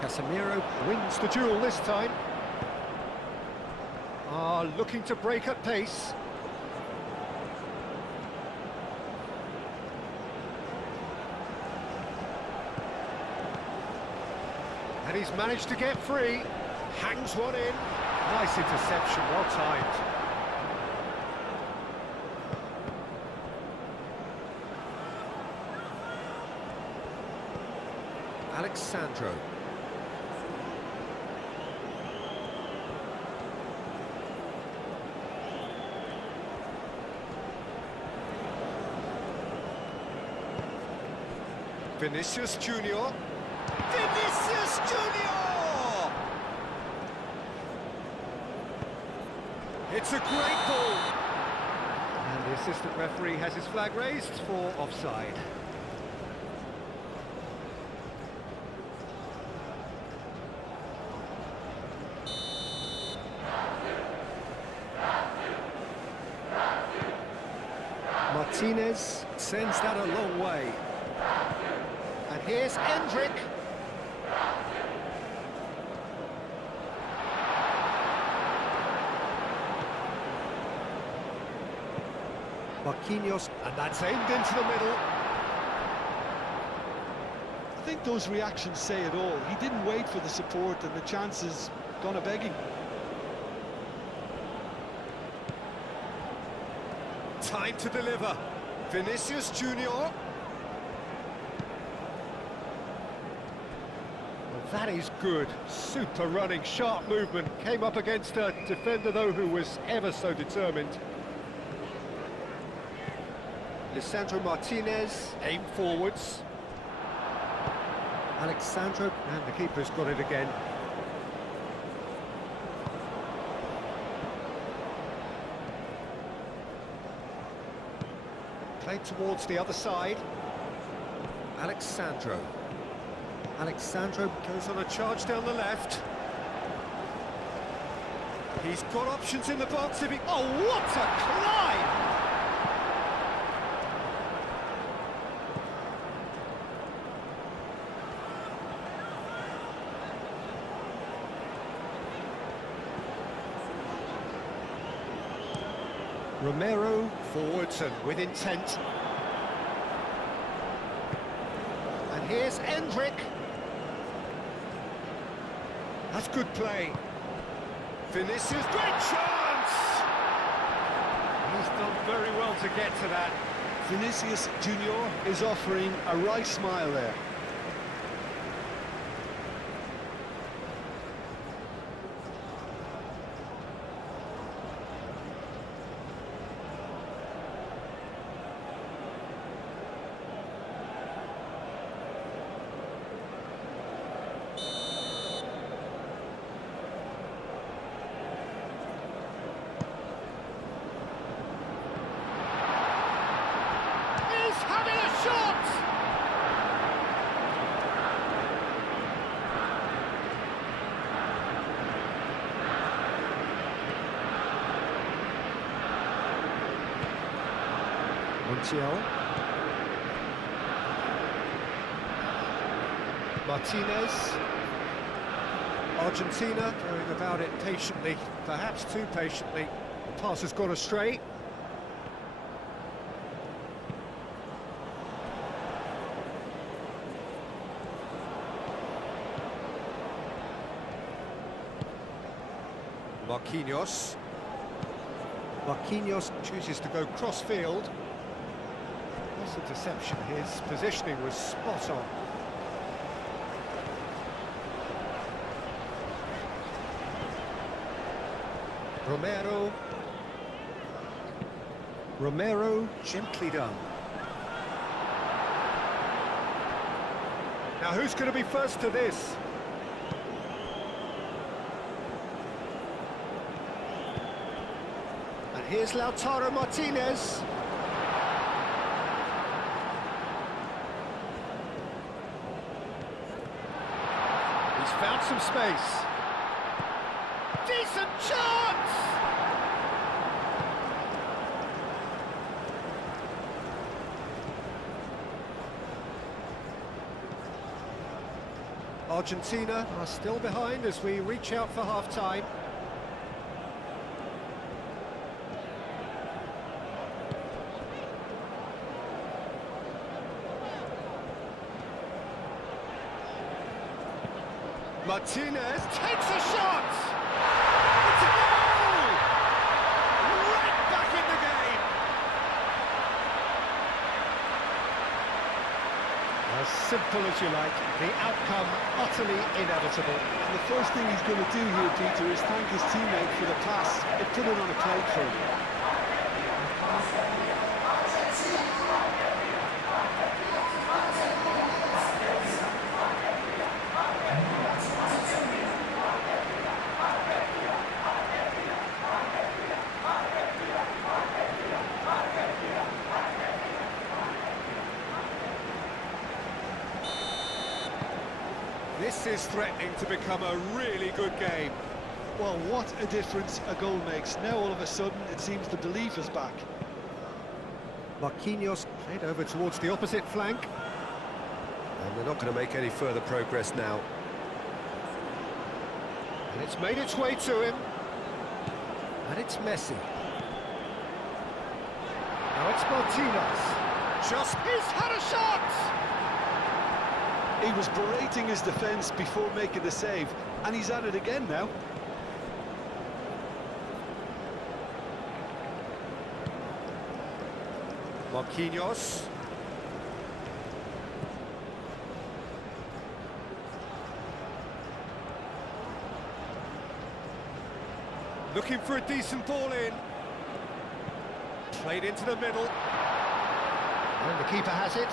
Casemiro wins the duel this time. Looking to break at pace. And he's managed to get free. Hangs one in. Nice interception, well timed. Alexandro. Vinicius Junior. Vinicius Junior! It's a great ball. And the assistant referee has his flag raised for offside. Martinez sends that a long way. And here's Endrick. Marquinhos, and that's aimed into the middle. I think those reactions say it all. He didn't wait for the support, and the chance has gone a-begging. Time to deliver. Vinicius Junior. Well, that is good. Super running, sharp movement. Came up against a defender, though, who was ever so determined. Lisandro Martinez, aim forwards. Alexandro, and the keeper's got it again. Played towards the other side. Alexandro. Alexandro goes on a charge down the left. He's got options in the box if he... Oh, what a climb! Romero forwards and with intent. And here's Endrick. That's good play. Vinicius, great chance! He's done very well to get to that. Vinicius Junior is offering a right smile there. Montiel. Martinez. Argentina going about it patiently, perhaps too patiently. The pass has gone astray. Marquinhos. Marquinhos chooses to go cross-field. That's a deception. His positioning was spot on. Romero. Romero, gently done. Now who's going to be first to this? And here's Lautaro Martinez. He's found some space. Decent chance! Argentina are still behind as we reach out for half-time. Martinez takes a shot! It's a goal! Right back in the game! As simple as you like, the outcome utterly inevitable. And the first thing he's going to do here, Peter, is thank his teammate for the pass. It put it on a plate for him. This is threatening to become a really good game. Well, what a difference a goal makes. Now all of a sudden it seems the belief is back. Marquinhos played over towards the opposite flank. And they're not going to make any further progress now. And it's made its way to him. And it's Messi. Now it's Martinez. Just He's had a shot! He was berating his defence before making the save, and he's at it again now. Marquinhos. Looking for a decent ball in. Played into the middle. And the keeper has it.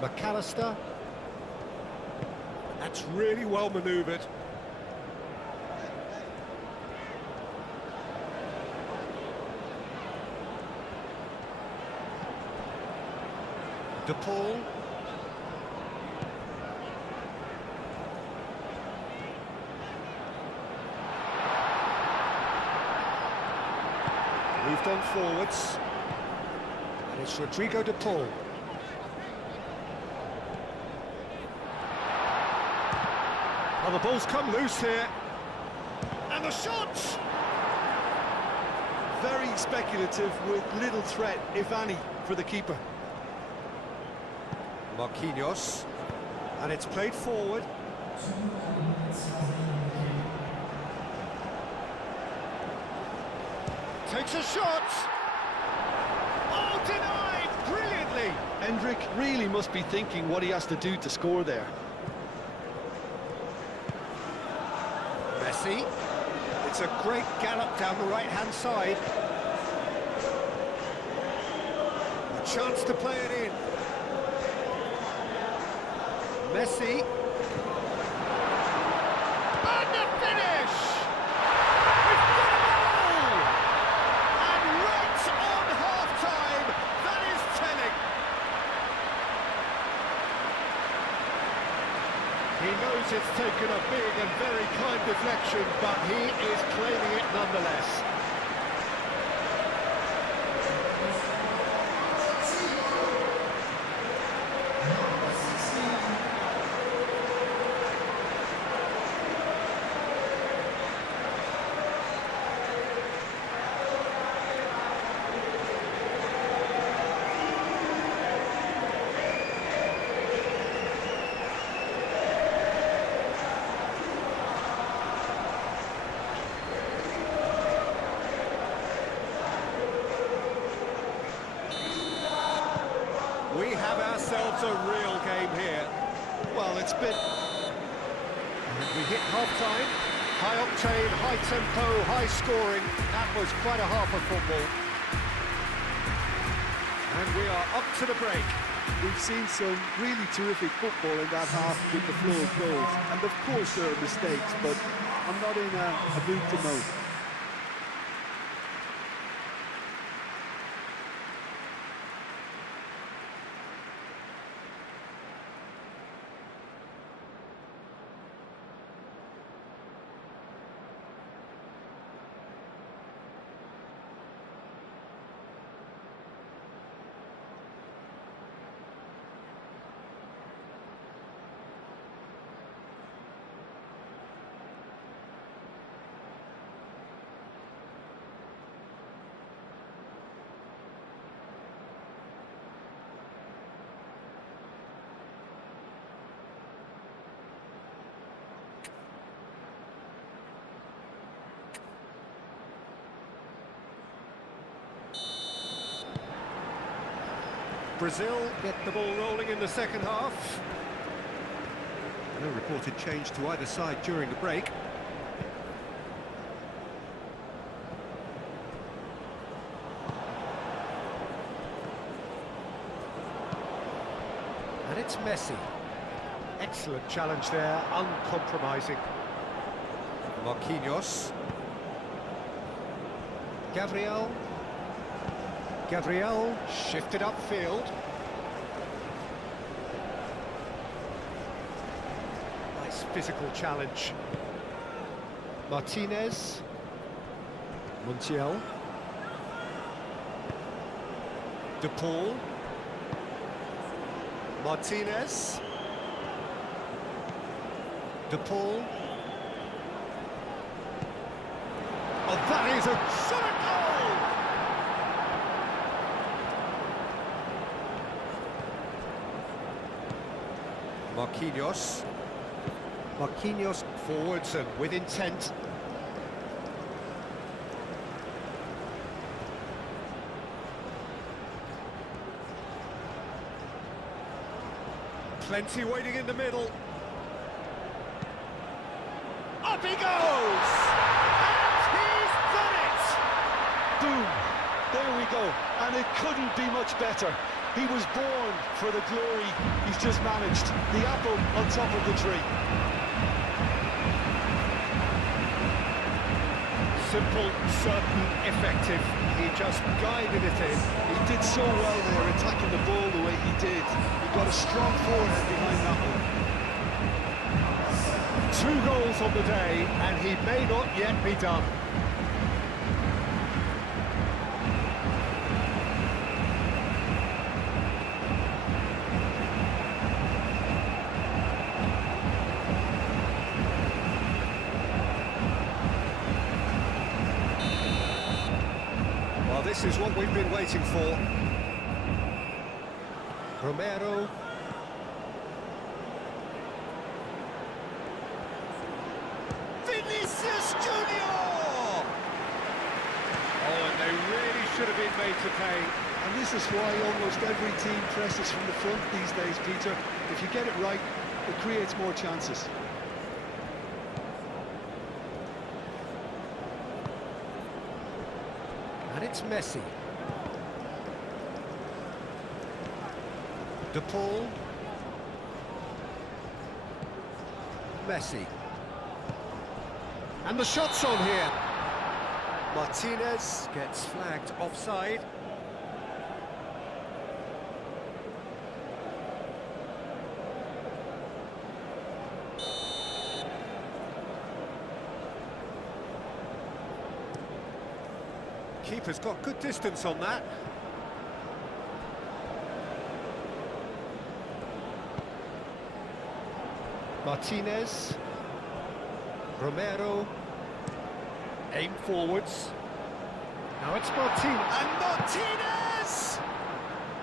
McAllister. That's really well manoeuvred. De Paul. Moved on forwards. And it's Rodrigo De Paul. Well, the ball's come loose here. And the shot! Very speculative with little threat, if any, for the keeper. Marquinhos. And it's played forward. Takes a shot! Oh, denied! Brilliantly! Hendrick really must be thinking what he has to do to score there. Messi. It's a great gallop down the right-hand side. A chance to play it in. Messi. And the finish! We've got a goal! And right on half-time, that is telling. He knows it's taken a big and very kind deflection, but he is claiming it nonetheless. We have ourselves a real game here. Well, it's been... And we hit half-time. High octane, high tempo, high scoring. That was quite a half of football. And we are up to the break. We've seen some really terrific football in that half with the flow of goals. And of course there are mistakes, but I'm not in a mood to moan. Brazil get the ball rolling in the second half. No reported change to either side during the break. And it's Messi. Excellent challenge there, uncompromising. Marquinhos. Gabriel shifted upfield. physical challenge. Martinez. Montiel. De Paul. Martinez. De Paul. Oh, that is a solid goal! Marquinhos. Marquinhos forwards and with intent. Plenty waiting in the middle. Up he goes! And he's done it! Boom! There we go. And it couldn't be much better. He was born for the glory. He's just managed. The apple on top of the tree. Simple, certain, effective. He just guided it in. He did so well there, attacking the ball the way he did. He got a strong forehead behind that one. 2 goals on the day, and he may not yet be done. Well, this is what we've been waiting for. Romero. Vinicius Junior! Oh, and they really should have been made to pay. And this is why almost every team presses from the front these days, Peter. If you get it right, it creates more chances. And it's Messi. De Paul. Messi. And the shot's on here. Martinez gets flagged offside. Keeper's got good distance on that. Martinez. Romero. Aim forwards. Now it's Martinez. And Martinez!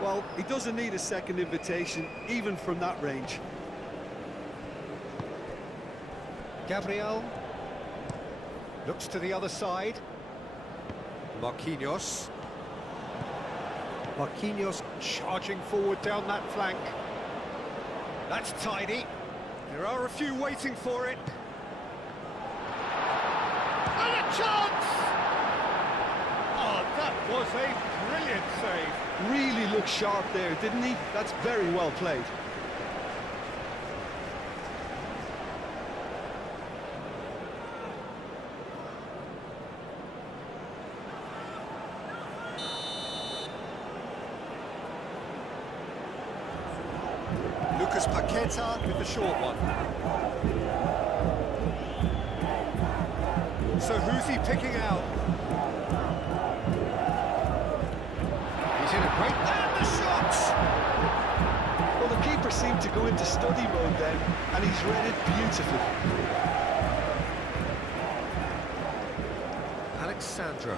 Well, he doesn't need a second invitation, even from that range. Gabriel. Looks to the other side. Marquinhos. Marquinhos charging forward down that flank. That's tidy. There are a few waiting for it. And a chance! Oh, that was a brilliant save. Really looked sharp there, didn't he? That's very well played. Lucas Paqueta with the short one. So who's he picking out? He's in a great... And the shot! Well, the keeper seemed to go into study mode then, and he's read it beautifully. Alexandro.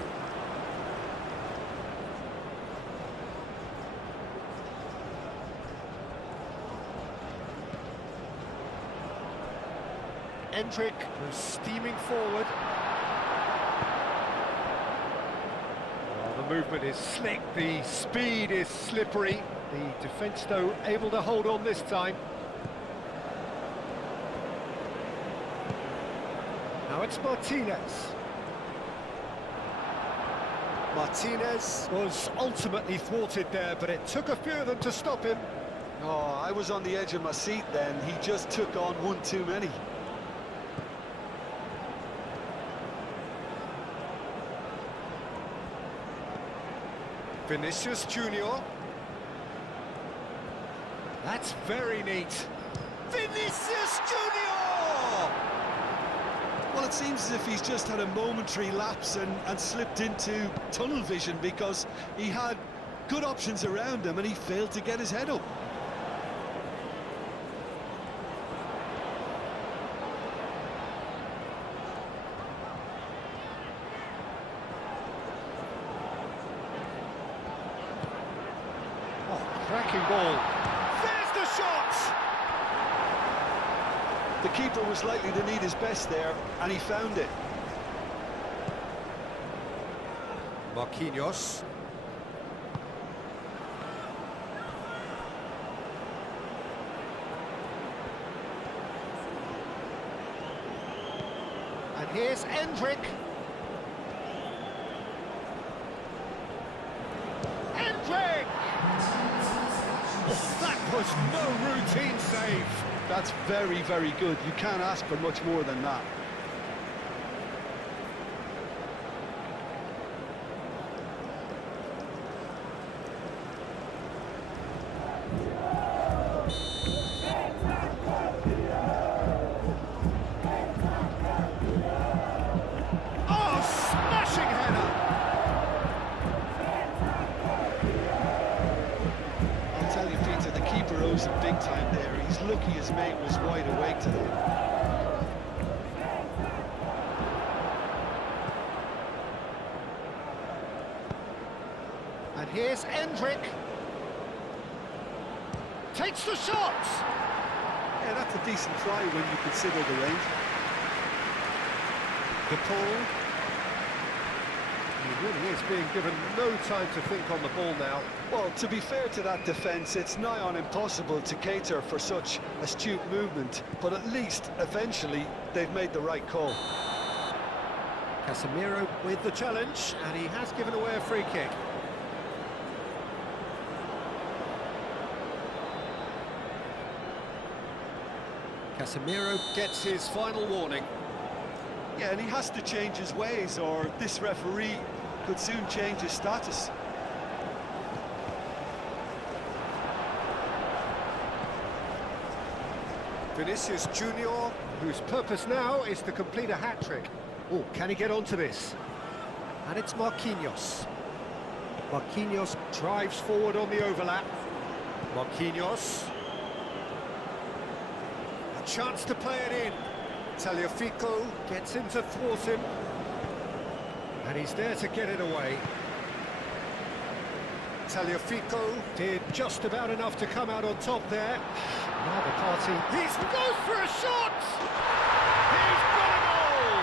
Endrick was steaming forward. Well, the movement is slick, the speed is slippery. The defence, though, able to hold on this time. Now it's Martinez. Martinez was ultimately thwarted there, but it took a few of them to stop him. Oh, I was on the edge of my seat then. He just took on one too many. Vinicius Junior. That's very neat. Vinicius Junior! it seems as if he's just had a momentary lapse and slipped into tunnel vision, because he had good options around him and he failed to get his head up. Cracking ball. There's the shot! The keeper was likely to need his best there, and he found it. Marquinhos. And here's Endrick. Endrick! That was no routine save. That's very, very good. You can't ask for much more than that. Oh, smashing header! I'll tell you, Peter, the keeper owes him big time there. He's lucky his mate was wide awake today. And here's Endrick. Takes the shot! Yeah, that's a decent try when you consider the range. The ball. He really is being given no time to think on the ball now. Well, to be fair to that defence, it's nigh on impossible to cater for such astute movement, but at least, eventually, they've made the right call. Casemiro with the challenge, and he has given away a free kick. Casemiro gets his final warning. Yeah, and he has to change his ways, or this referee could soon change his status. Vinicius Junior, whose purpose now is to complete a hat-trick. Oh, can he get onto this? And it's Marquinhos. Marquinhos drives forward on the overlap. Marquinhos. A chance to play it in. Tagliafico gets in to thwart him. And he's there to get it away. Tagliafico did just about enough to come out on top there. Now the party... He goes for a shot! He's got a goal!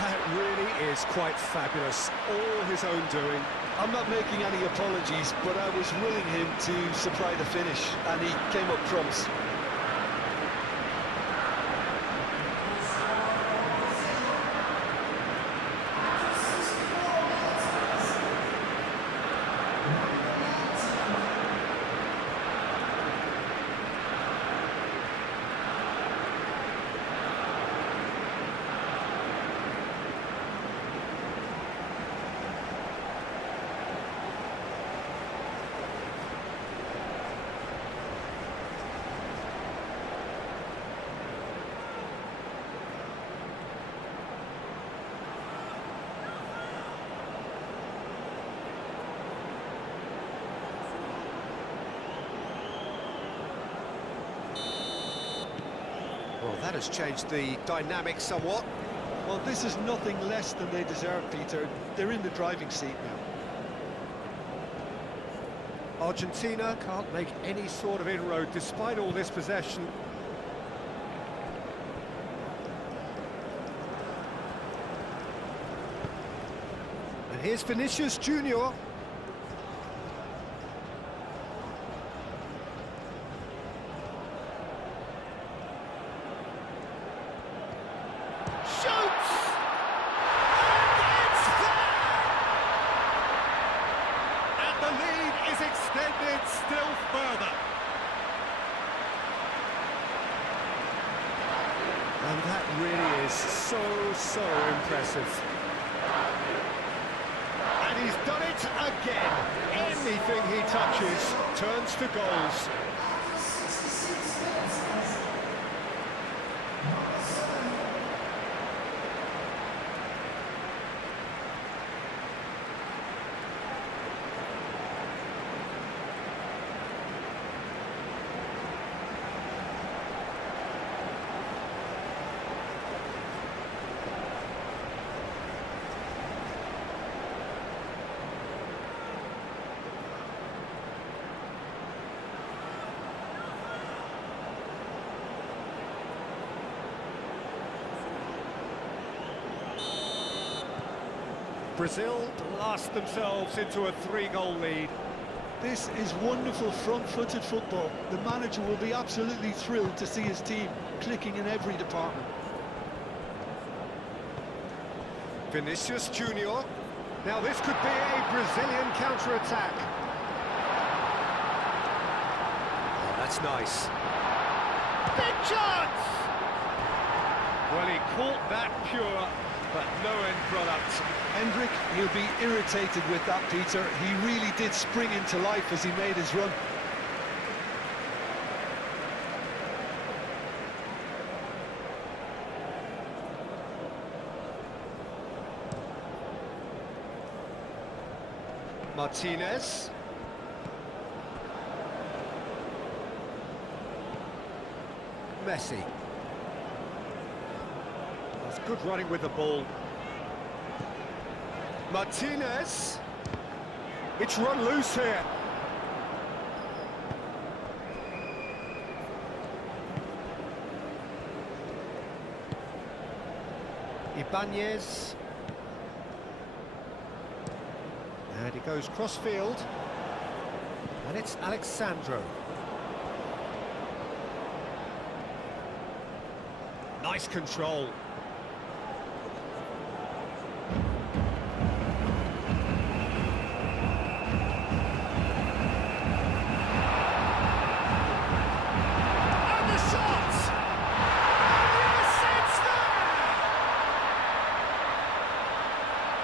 That really is quite fabulous. All his own doing. I'm not making any apologies, but I was willing him to supply the finish, and he came up trumps. Well, that has changed the dynamic somewhat. Well, this is nothing less than they deserve, Peter. They're in the driving seat now. Argentina can't make any sort of inroad despite all this possession. And here's Vinicius Junior. Extended still further. And that really is so impressive. And he's done it again. Anything he touches turns to goals. Brazil blast themselves into a 3-goal lead. This is wonderful front-footed football. The manager will be absolutely thrilled to see his team clicking in every department. Vinicius Junior. Now this could be a Brazilian counter-attack. Oh, that's nice. Big chance! Well, he caught that pure, but no end product. Hendrick, he'll be irritated with that, Peter. He really did spring into life as he made his run. Martinez. Messi. That's good running with the ball. Martinez. It's run loose here. Ibanez. And he goes cross-field. And it's Alexandro. Nice control. And the shot! Yes, it's there!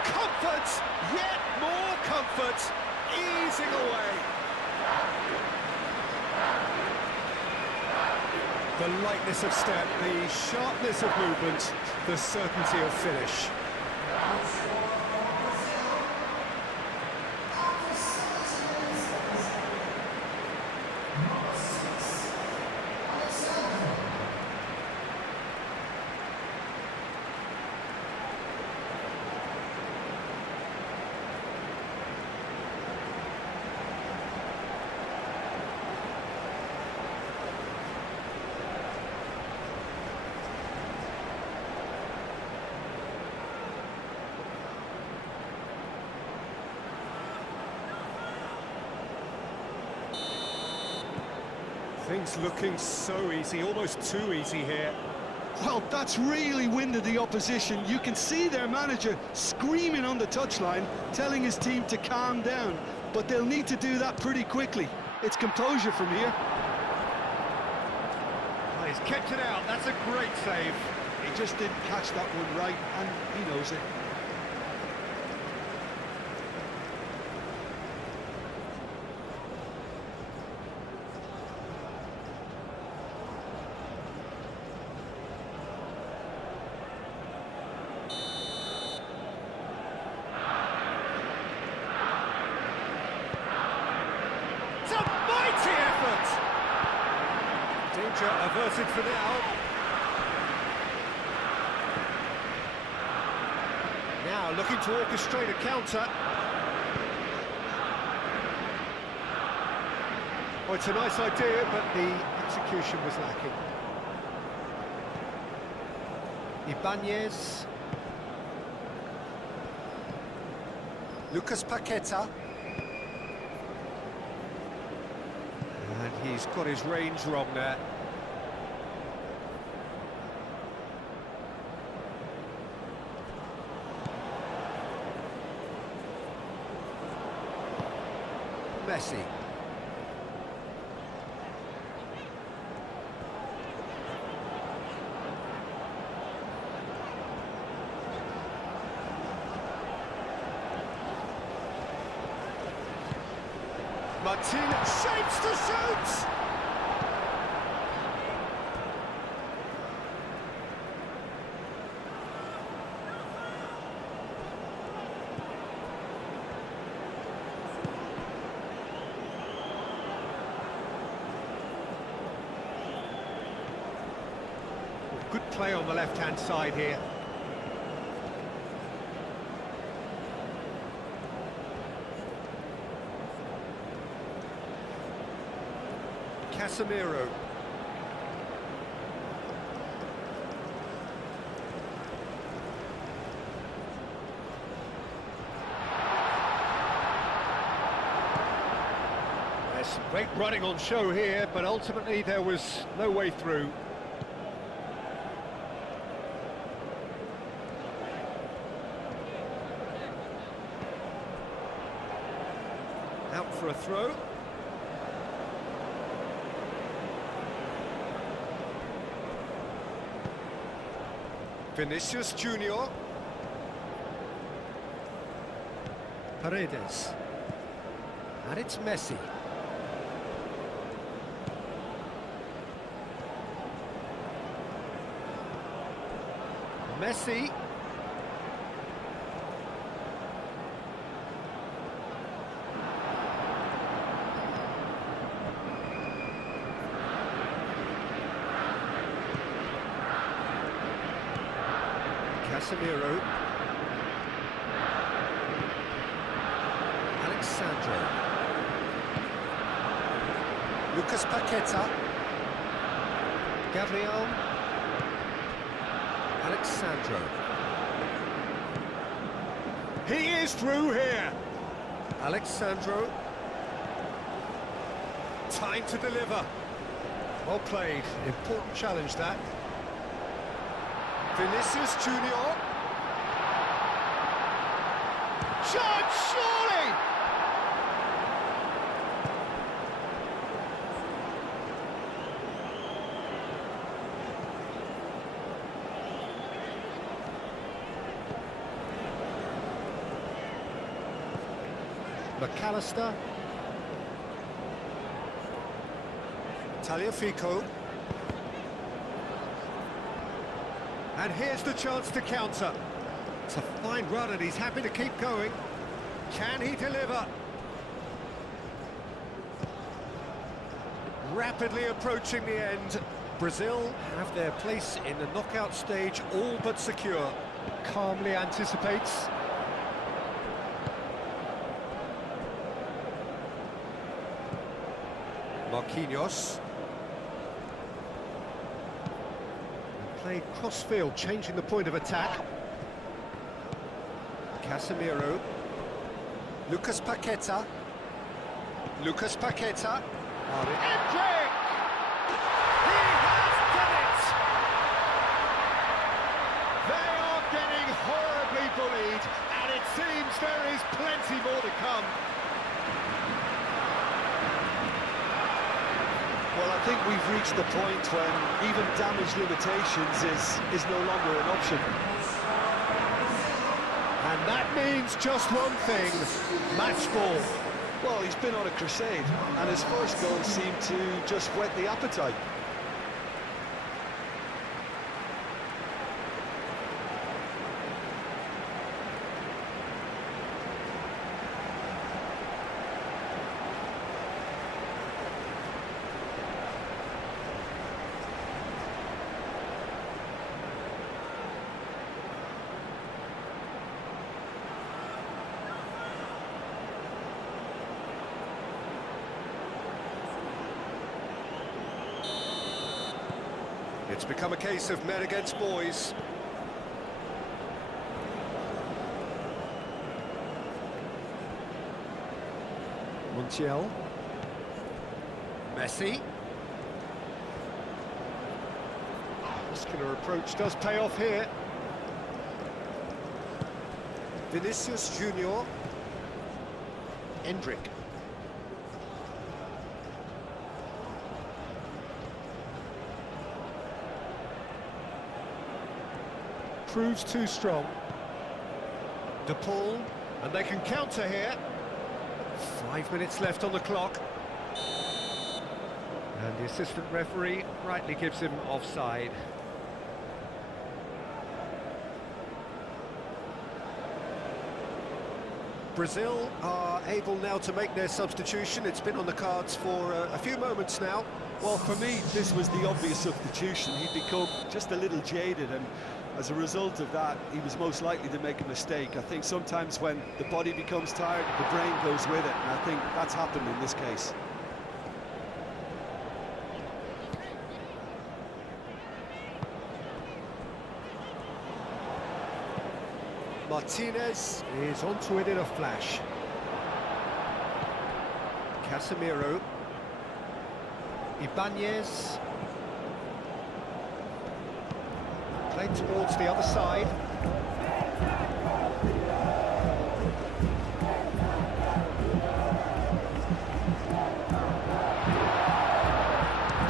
Comfort! Yet more comfort! Easing away. The lightness of step, the sharpness of movement, the certainty of finish. Things looking so easy, almost too easy here. Well, that's really winded the opposition. You can see their manager screaming on the touchline, telling his team to calm down. But they'll need to do that pretty quickly. It's composure from here. Oh, he's kept it out. That's a great save. He just didn't catch that one right, and he knows it. It's a mighty effort! Danger averted for now. Now looking to orchestrate a counter. Oh, it's a nice idea, but the execution was lacking. Ibanez. Lucas Paqueta. And he's got his range wrong there. Messi. Martinez shapes to shoot! Good play on the left-hand side here. Casemiro. Great running on show here, but ultimately there was no way through. Out for a throw. Vinicius Junior. Paredes. And it's Messi. Messi. Casemiro. Alexandro. Lucas Paqueta. Gabriel. Alexandro. He is through here. Alexandro. Time to deliver. Well played. Important challenge, that. Vinicius Junior. Chance, surely! McAllister. Tagliafico. And here's the chance to counter. It's a fine run and he's happy to keep going. Can he deliver? Rapidly approaching the end. Brazil have their place in the knockout stage all but secure. Calmly anticipates. Marquinhos. Played cross-field, changing the point of attack. Casemiro. Lucas Paqueta. Lucas Paqueta. Endrick! He has done it! They are getting horribly bullied, and it seems there is plenty more to come. Well, I think we've reached the point when even damage limitations is no longer an option. And that means just one thing, match ball. Well, he's been on a crusade, and his first goal seemed to just whet the appetite. It's become a case of men against boys. Montiel. Messi. Muscular approach does pay off here. Vinicius Junior. Endrick. Proves too strong. De Paul, and they can counter here. 5 minutes left on the clock. And the assistant referee rightly gives him offside. Brazil are able now to make their substitution. It's been on the cards for a few moments now. Well, for me, this was the obvious substitution. He'd become just a little jaded, and as a result of that, he was most likely to make a mistake. I think sometimes when the body becomes tired, the brain goes with it, and I think that's happened in this case. Martinez is onto it in a flash. Casemiro. Ibanez. Played towards the other side.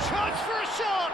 Chance for a shot!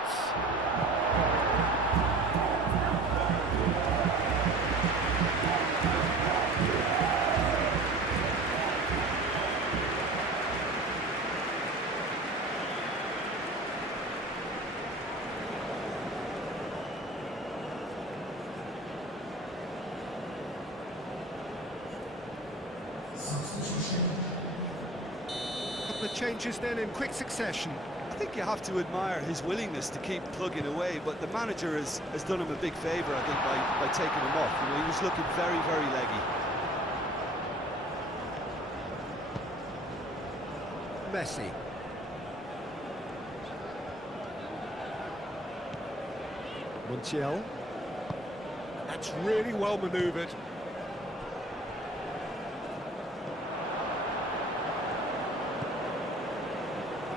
Couple of changes then in quick succession. I think you have to admire his willingness to keep plugging away, but the manager has done him a big favour, I think, by taking him off. You know, he was looking very, very leggy. Messi. Montiel. That's really well manoeuvred.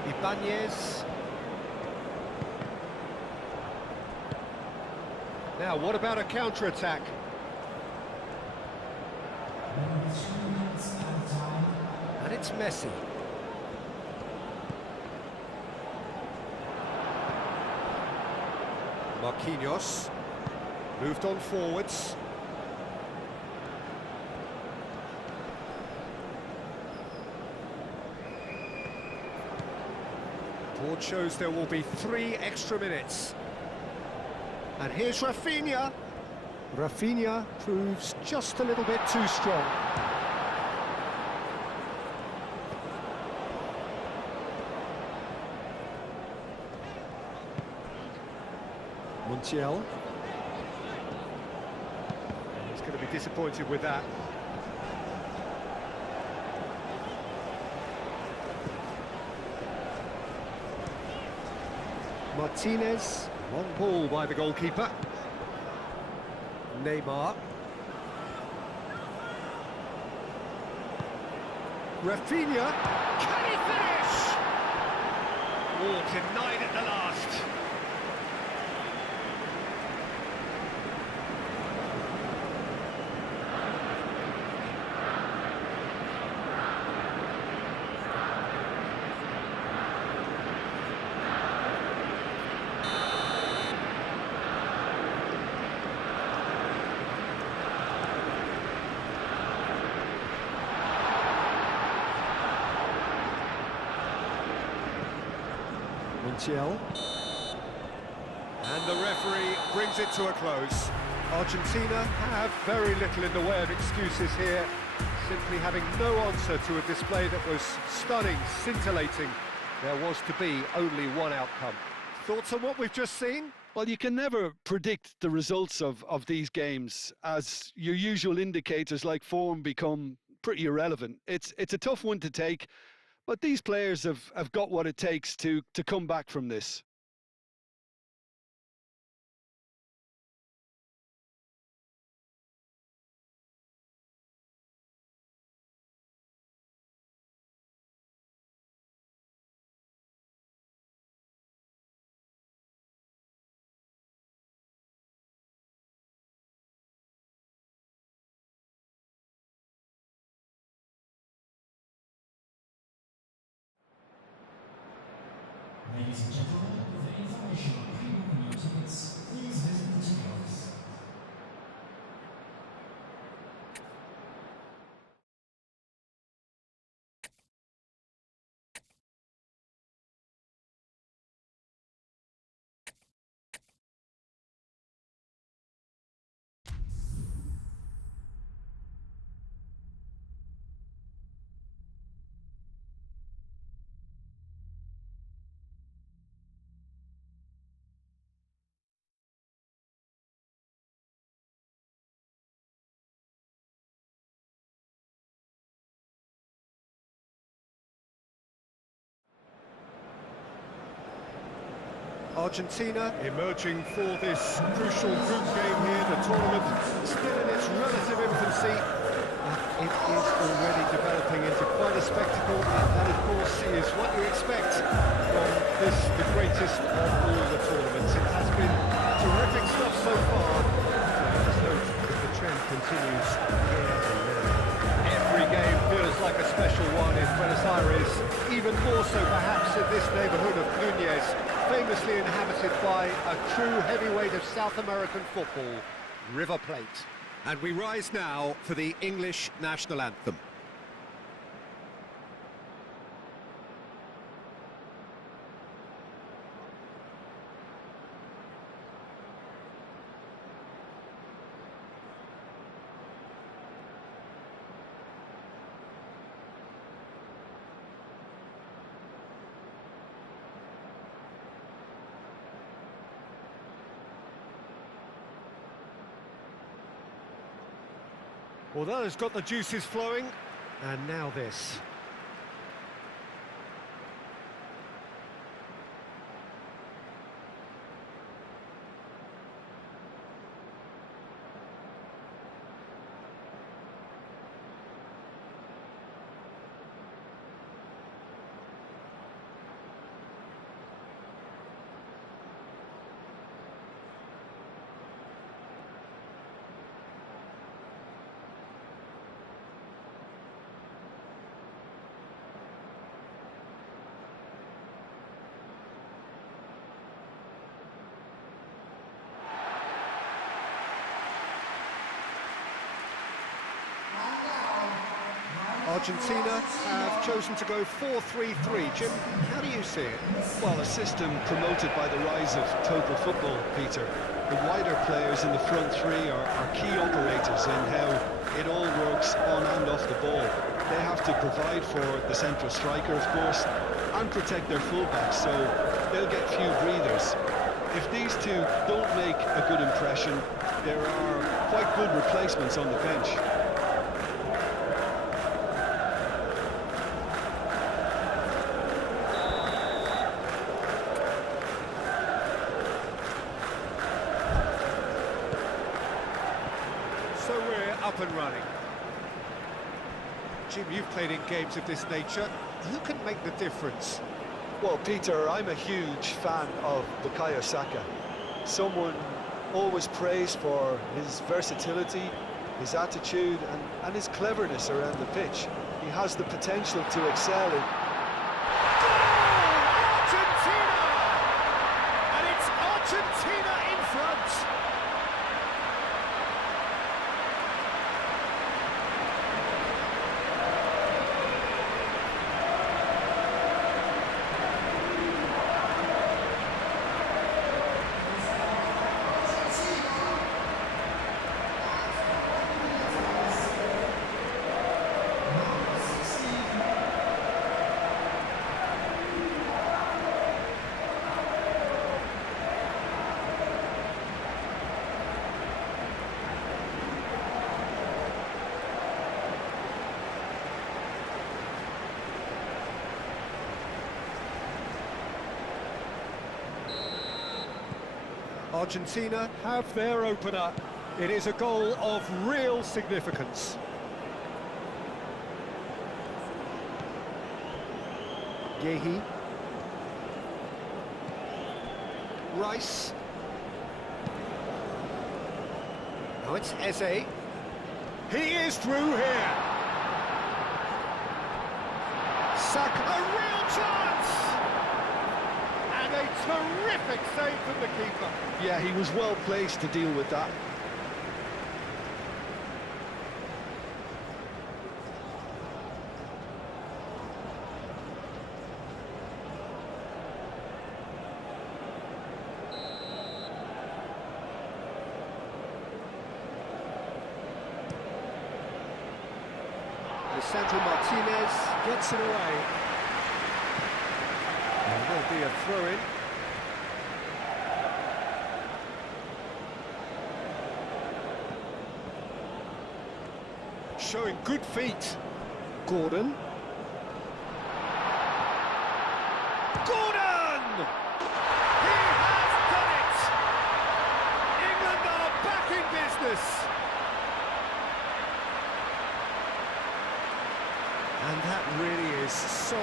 Ibanez. Now, what about a counter-attack? And it's Messi. Marquinhos. Moved on forwards. Board shows there will be 3 extra minutes. And here's Rafinha. Rafinha proves just a little bit too strong. Montiel. He's going to be disappointed with that. Martinez. Long ball by the goalkeeper. Neymar. Rafinha. Can he finish? Oh, denied at the last. Montiel. And the referee brings it to a close. Argentina have very little in the way of excuses here, simply having no answer to a display that was stunning, scintillating. There was to be only one outcome. Thoughts on what we've just seen? Well, you can never predict the results of these games, as your usual indicators like form become pretty irrelevant. It's a tough one to take, but these players have got what it takes to come back from this. Ladies and gentlemen, for information on pre-booking your tickets, please visit the ticket office. Argentina Emerging for this crucial group game here, the tournament still in its relative infancy. it is already developing into quite a spectacle, and that, of course, is what you expect from this, the greatest of all the tournaments. It has been terrific stuff so far, so let us hope that the trend continues here and now. Every game feels like a special one in Buenos Aires, even more so perhaps in this neighbourhood of Núñez, famously inhabited by a true heavyweight of South American football, River Plate. And we rise now for the English national anthem. Well, that has got the juices flowing, and now this. Argentina have chosen to go 4-3-3. Jim, how do you see it? Well, a system promoted by the rise of total football, Peter. The wider players in the front three are key operators in how it all works on and off the ball. They have to provide for the central striker, of course, and protect their fullbacks, so they'll get few breathers. If these two don't make a good impression, there are quite good replacements on the bench. So we're up and running. Jim, you've played in games of this nature. Who can make the difference? Well, Peter, I'm a huge fan of Bukayo Saka. Someone always praised for his versatility, his attitude and his cleverness around the pitch. He has the potential to excel in... Argentina! And it's Argentina in front! Argentina have their opener. It is a goal of real significance. Yehi. Rice. Now it's Eze. He is through here. Saka. A real chance! And a terrific save from the keeper. Yeah, he was well placed to deal with that. Lisandro Martinez gets it away. There will be a throw-in. Showing good feet. Gordon. Gordon! He has done it! England are back in business. that really is so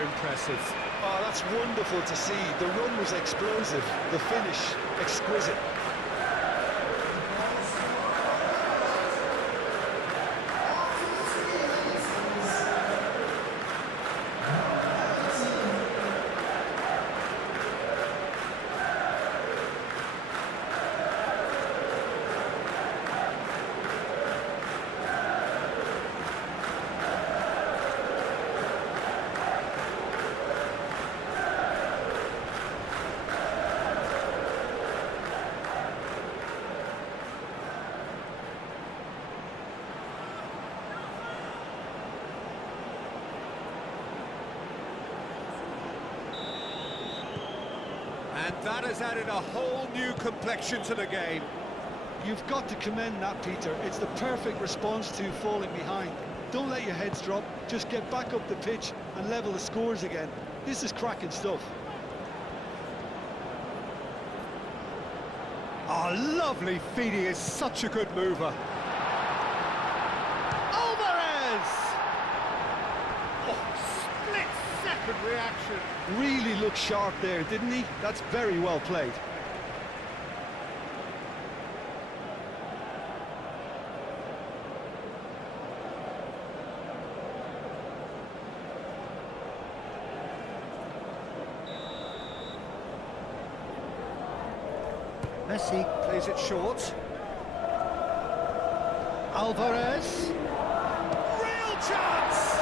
impressive. Oh, that's wonderful to see. The run was explosive, the finish exquisite. And that has added a whole new complexion to the game. You've got to commend that, Peter. It's the perfect response to falling behind. Don't let your heads drop, just get back up the pitch and level the scores again. This is cracking stuff. Oh, lovely feed. He is such a good mover. Alvarez! Oh, split-second reaction. Really looked sharp there, didn't he? That's very well played. Messi Plays it short. Alvarez. Real chance!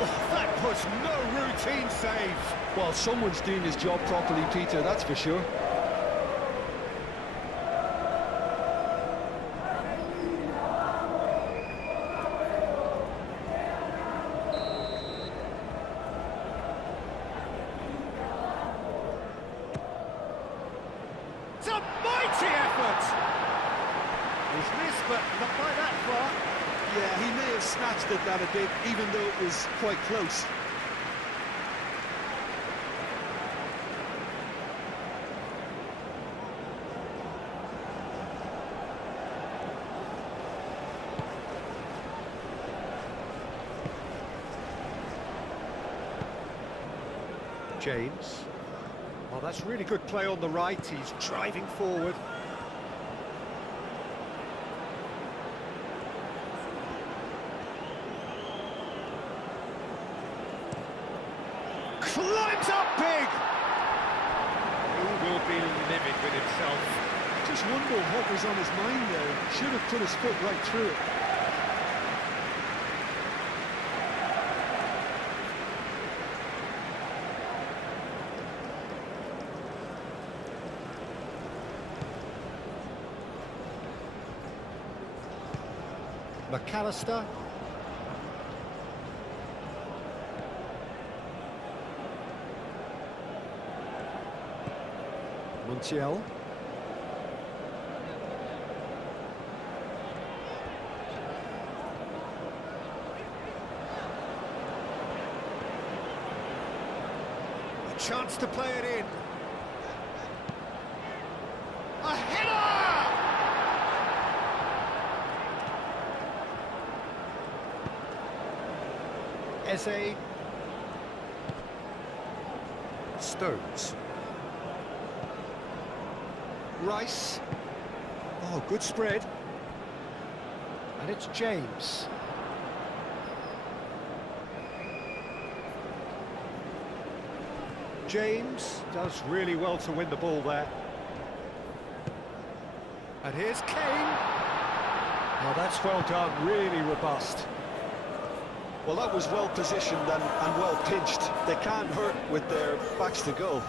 Oh, that was no routine save. Well, someone's doing his job properly, Peter, that's for sure. It's a mighty effort. He's missed, but not by that far. Yeah, he may have snatched at that a bit, even though it was quite close. James. Well, that's really good play on the right. He's driving forward. Climbs up big! He will be livid with himself. Just wonder what was on his mind there. Should have put his foot right through it. McAllister. Montiel. A chance to play it in. A header! Eze. Stones. Rice. Oh, good spread. And it's James. James does really well to win the ball there. And here's Kane. Oh, that's well done, really robust. Well, that was well positioned and well pinched. They can't hurt with their backs to goal.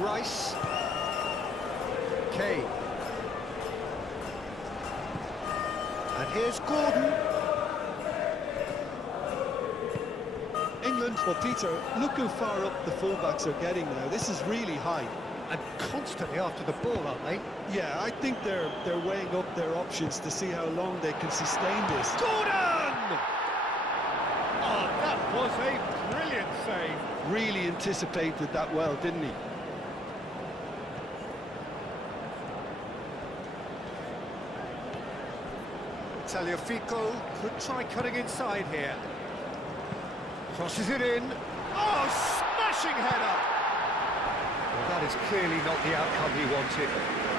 Rice. Kane. And here's Gordon. England, well, Peter, look how far up the fullbacks are getting now. This is really high. And constantly after the ball, aren't they? Yeah, I think they're weighing up their options to see how long they can sustain this. Gordon! Oh, that was a brilliant save. Really anticipated that well, didn't he? Tagliafico could try cutting inside here. Crosses it in. Oh, smashing header! Well, that is clearly not the outcome he wanted.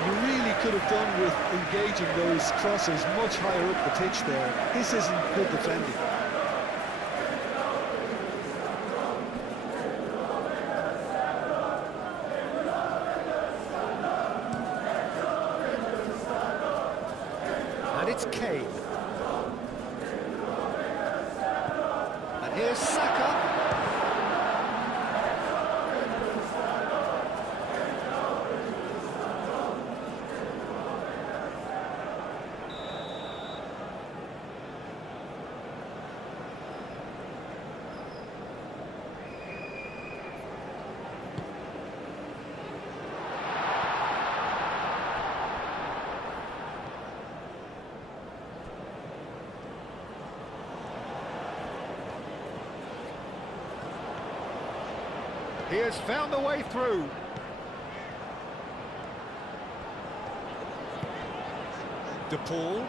You really could have done with engaging those crosses much higher up the pitch there. This isn't good defending. And it's Kane. And here's Saka. He has found the way through. De Paul.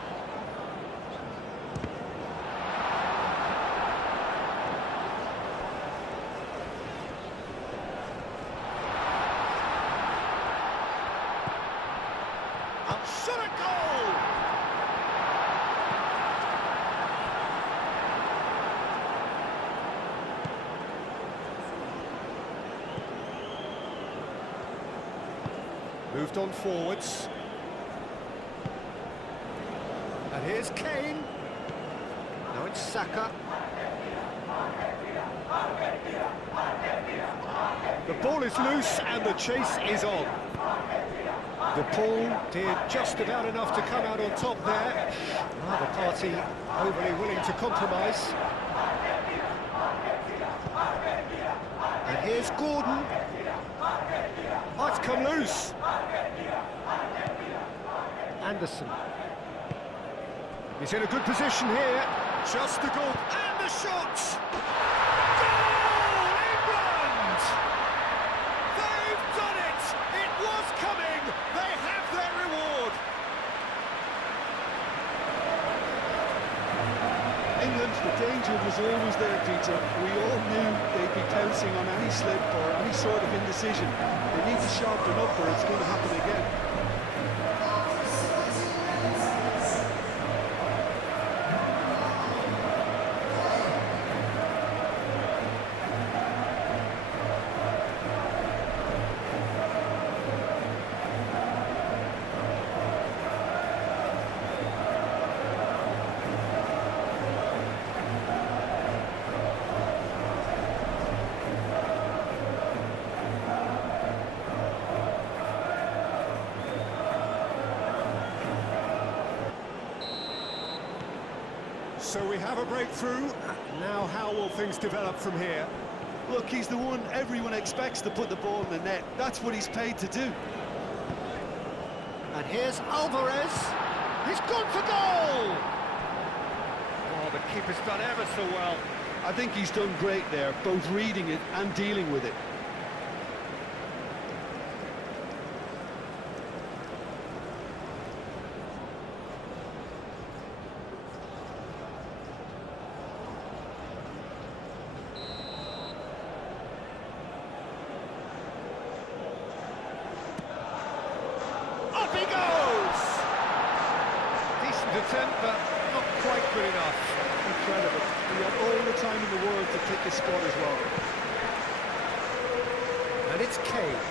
Shot a goal! Moved on forwards. And here's Kane. Now it's Saka. The ball is loose and the chase is on. De Paul did just about enough to come out on top there. Neither party overly willing to compromise. And here's Gordon. Oh, it's come loose. Anderson. He's in a good position here. Just a goal. And the shot! Goal! England! They've done it! It was coming! They have their reward! England, the danger was always there, Peter. We all knew they'd be pouncing on any slip or any sort of indecision. They need to sharpen up or it's going to happen again. So we have a breakthrough. Now how will things develop from here? Look, he's the one everyone expects to put the ball in the net. That's what he's paid to do. And here's Alvarez. He's gone for goal! Oh, the keeper's done ever so well. I think he's done great there, both reading it and dealing with it. Up he goes! Decent attempt, but not quite good enough. Incredible. He had all the time in the world to pick his spot as well. And it's Kane.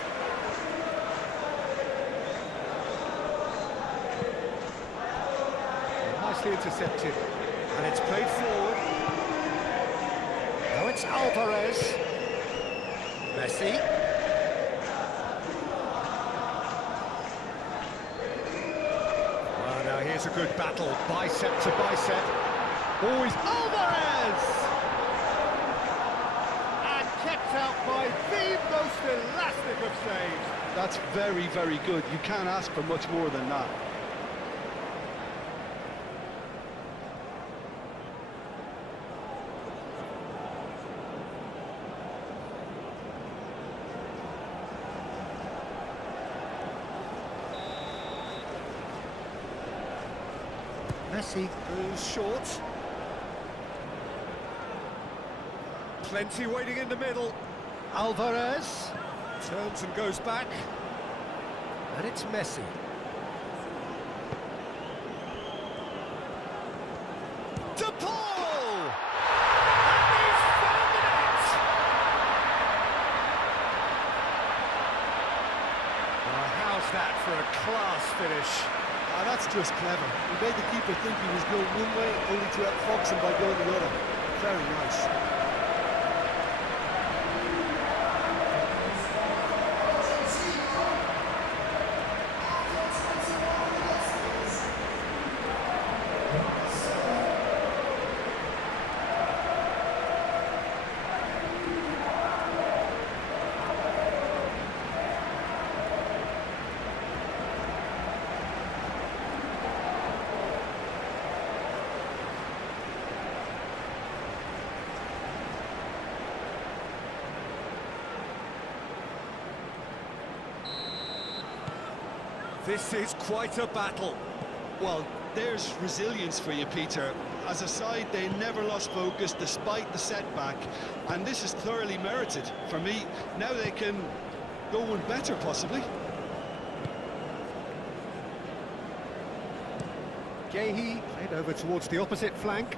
Nicely intercepted. And it's played forward. Now it's Alvarez. Messi. Well, now here's a good battle, bicep to bicep. Always Alvarez! And kept out by the most elastic of saves. That's very, very good. You can't ask for much more than that. Messi goes short. Plenty waiting in the middle. Alvarez turns and goes back. And it's Messi. De Paul! And he's found the net! Well, how's that for a class finish? That's just clever. He made the keeper think he was going one way, only to outfox him by going the other. Very nice. This is quite a battle. Well, there's resilience for you, Peter. As a side, they never lost focus despite the setback, and this is thoroughly merited. For me, now they can go one better, possibly. Gehi played over towards the opposite flank.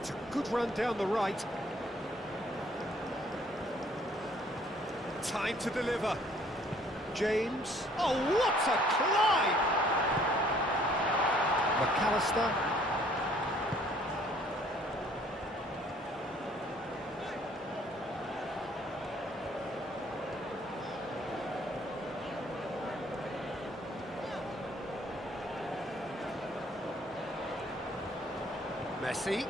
It's a good run down the right. Time to deliver. James. Oh, what a climb! McAllister. Messi.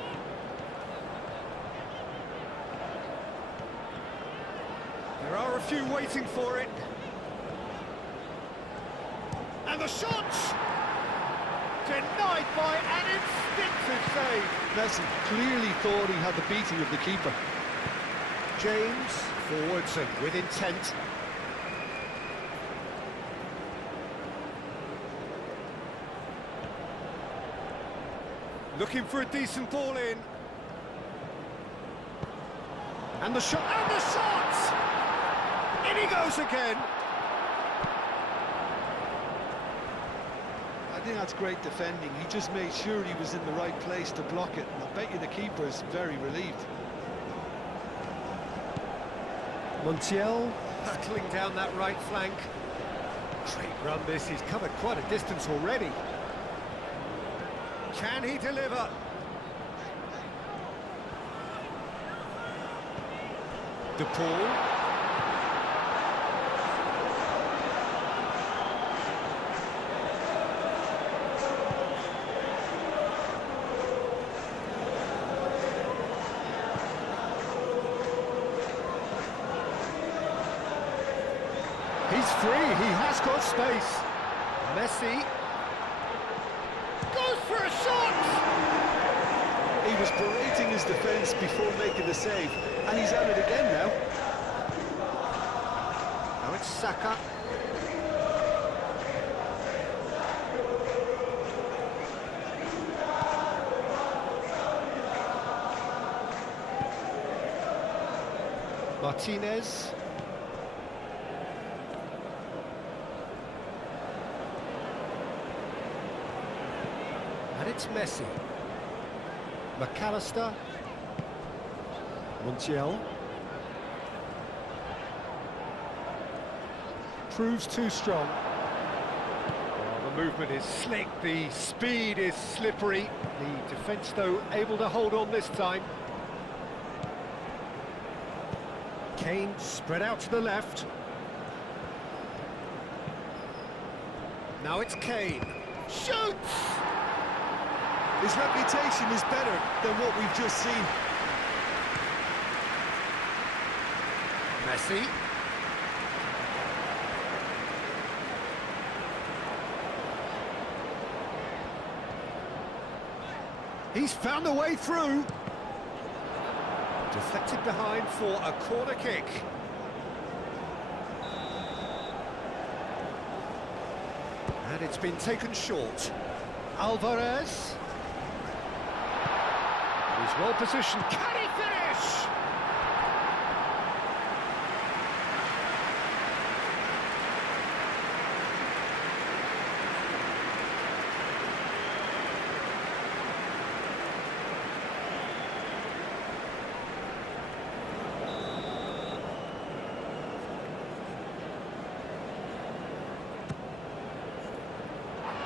There are a few waiting for it. And the shot! Denied by an instinctive save. Messi clearly thought he had the beating of the keeper. James forwards and with intent. Looking for a decent ball in. And the shot! And the shot! In he goes again. I think that's great defending. He just made sure he was in the right place to block it. And I bet you the keeper is very relieved. Montiel hurtling down that right flank. Great run this, he's covered quite a distance already. Can he deliver? De Paul. He's free, he has got space. Messi goes for a shot! He was berating his defence before making the save, and he's at it again now. Now it's Saka. Martinez. And it's Messi. McAllister. Montiel. Proves too strong. Oh, the movement is slick, the speed is slippery. The defence, though, able to hold on this time. Kane spread out to the left. Now it's Kane. Shoots! His reputation is better than what we've just seen. Messi. He's found a way through. Deflected behind for a corner kick. And it's been taken short. Alvarez. He's well positioned. Can he finish?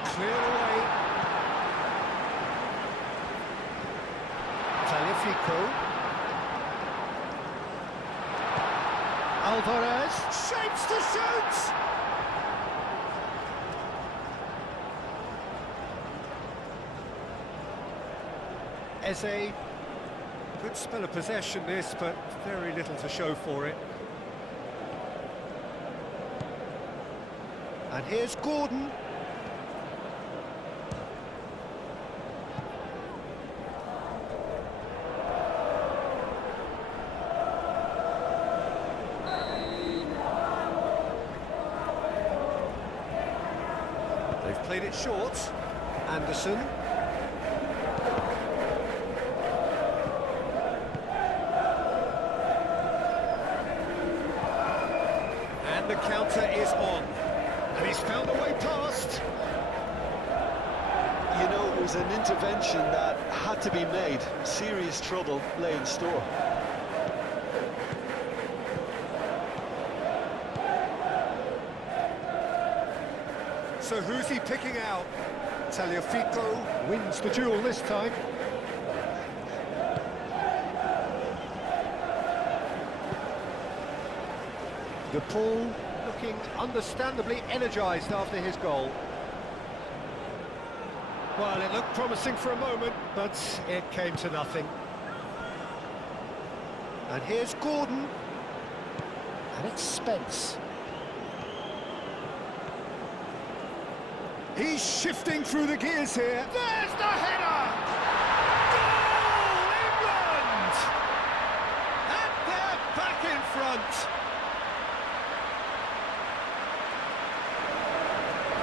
Clear away. Taliafico. Alvarez shapes to shoot. Eze. Good spell of possession this, but very little to show for it. And here's Gordon. They've played it short. Anderson. And the counter is on. And he's found a way past. You know, it was an intervention that had to be made. Serious trouble lay in store. So who's he picking out? Taliafico wins the duel this time. DePaul looking understandably energised after his goal. Well, it looked promising for a moment, but it came to nothing. And here's Gordon. And it's Spence. He's shifting through the gears here. There's the header! Goal, England! And they're back in front.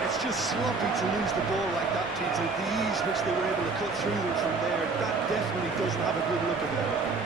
It's just sloppy to lose the ball like that, Peter. The ease which they were able to cut through them from there, that definitely doesn't have a good look at them.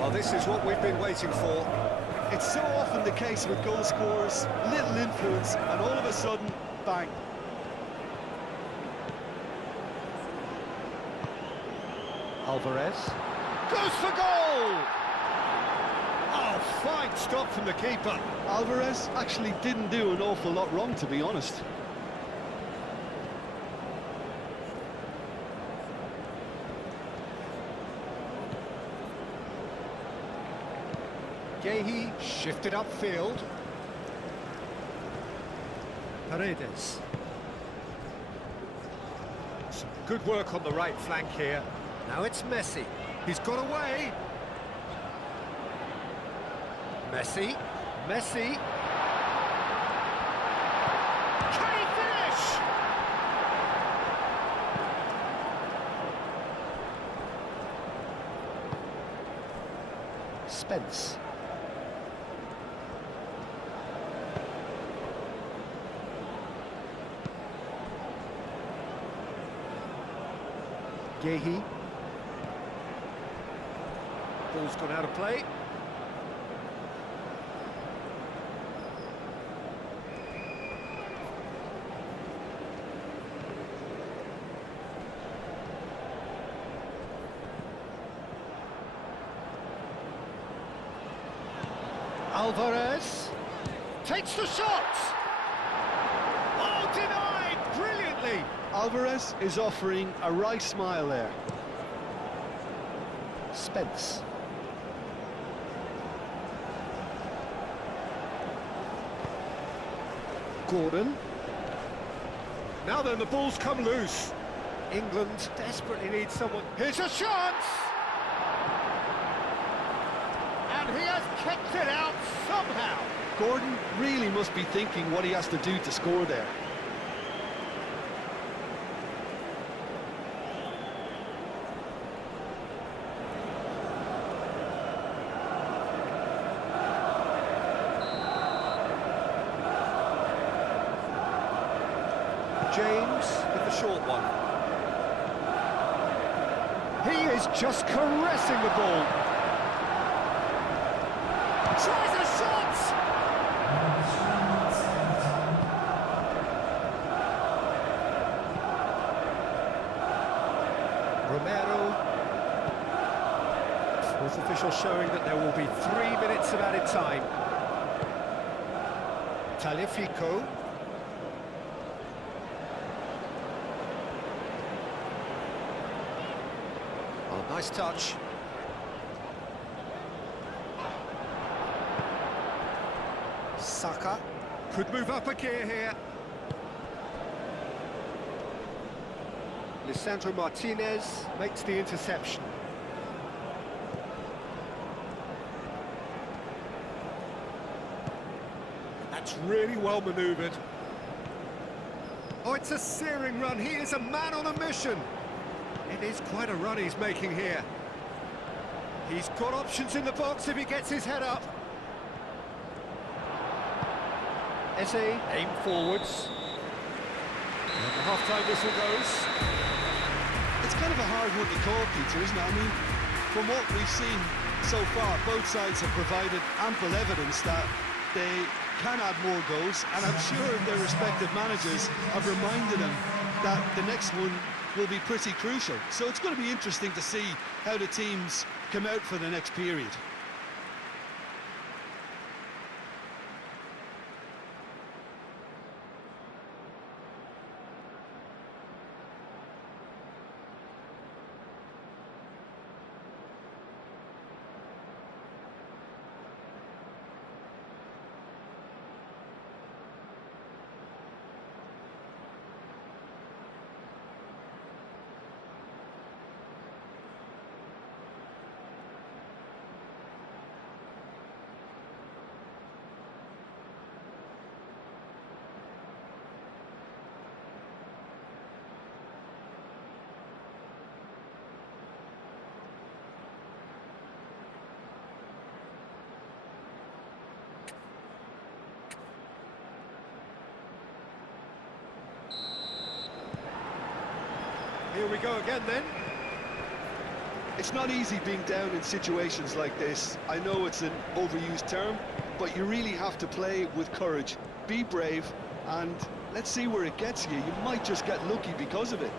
Well, this is what we've been waiting for. It's so often the case with goal scorers, little influence, and all of a sudden, bang. Alvarez goes for goal! Oh, fine stop from the keeper. Alvarez actually didn't do an awful lot wrong, to be honest. Gehi shifted upfield. Paredes. Some good work on the right flank here. Now it's Messi. He's got away. Messi. Messi. Can he finish? Spence. Gehi. Ball's gone out of play. Alvarez takes the shot. Oh, denied brilliantly. Alvarez is offering a wry smile there. Spence. Gordon. Now then, the ball's come loose. England desperately needs someone. Here's a chance! And he has kept it out somehow. Gordon really must be thinking what he has to do to score there. James with the short one. He is just caressing the ball. Tries a shot! Romero. Fourth official showing that there will be 3 minutes of added time. Talifico. Oh, nice touch. Saka could move up a gear here. Lisandro Martinez makes the interception. That's really well manoeuvred. Oh, it's a searing run. He is a man on a mission. It is quite a run he's making here. He's got options in the box if he gets his head up. Eze, aim forwards. And the half-time whistle goes. It's kind of a hard one to call, Peter, isn't it? I mean, from what we've seen so far, both sides have provided ample evidence that they can add more goals, and I'm sure their respective managers have reminded them that the next one will be pretty crucial. So it's going to be interesting to see how the teams come out for the next period. Here we go again then. It's not easy being down in situations like this. I know it's an overused term, but you really have to play with courage. Be brave, and let's see where it gets you. You might just get lucky because of it.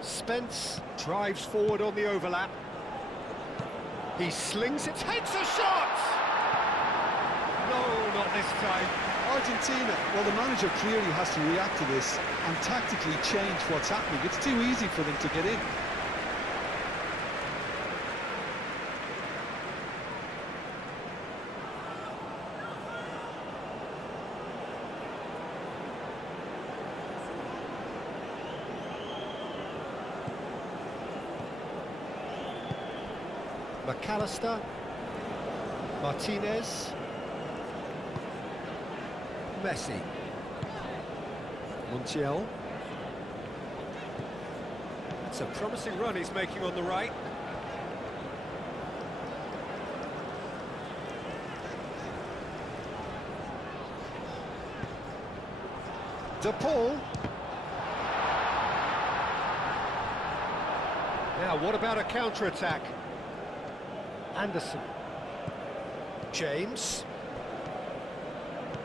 Spence drives forward on the overlap. He slings it, takes a shot! No, not this time. Argentina, well, the manager clearly has to react to this and tactically change what's happening. It's too easy for them to get in. McAllister, Martinez, Messi, Montiel. It's a promising run he's making on the right. De Paul. Now, what about a counter-attack? Anderson. James.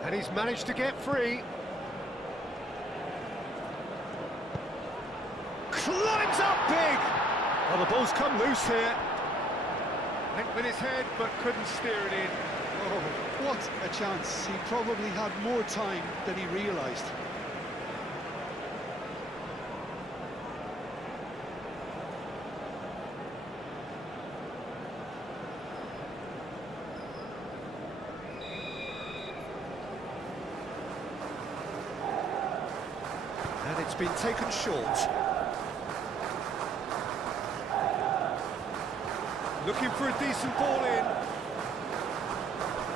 And he's managed to get free. Climbs up big! Well, the ball's come loose here. Went with his head, but couldn't steer it in. Oh, what a chance. He probably had more time than he realised. It's been taken short. Looking for a decent ball in.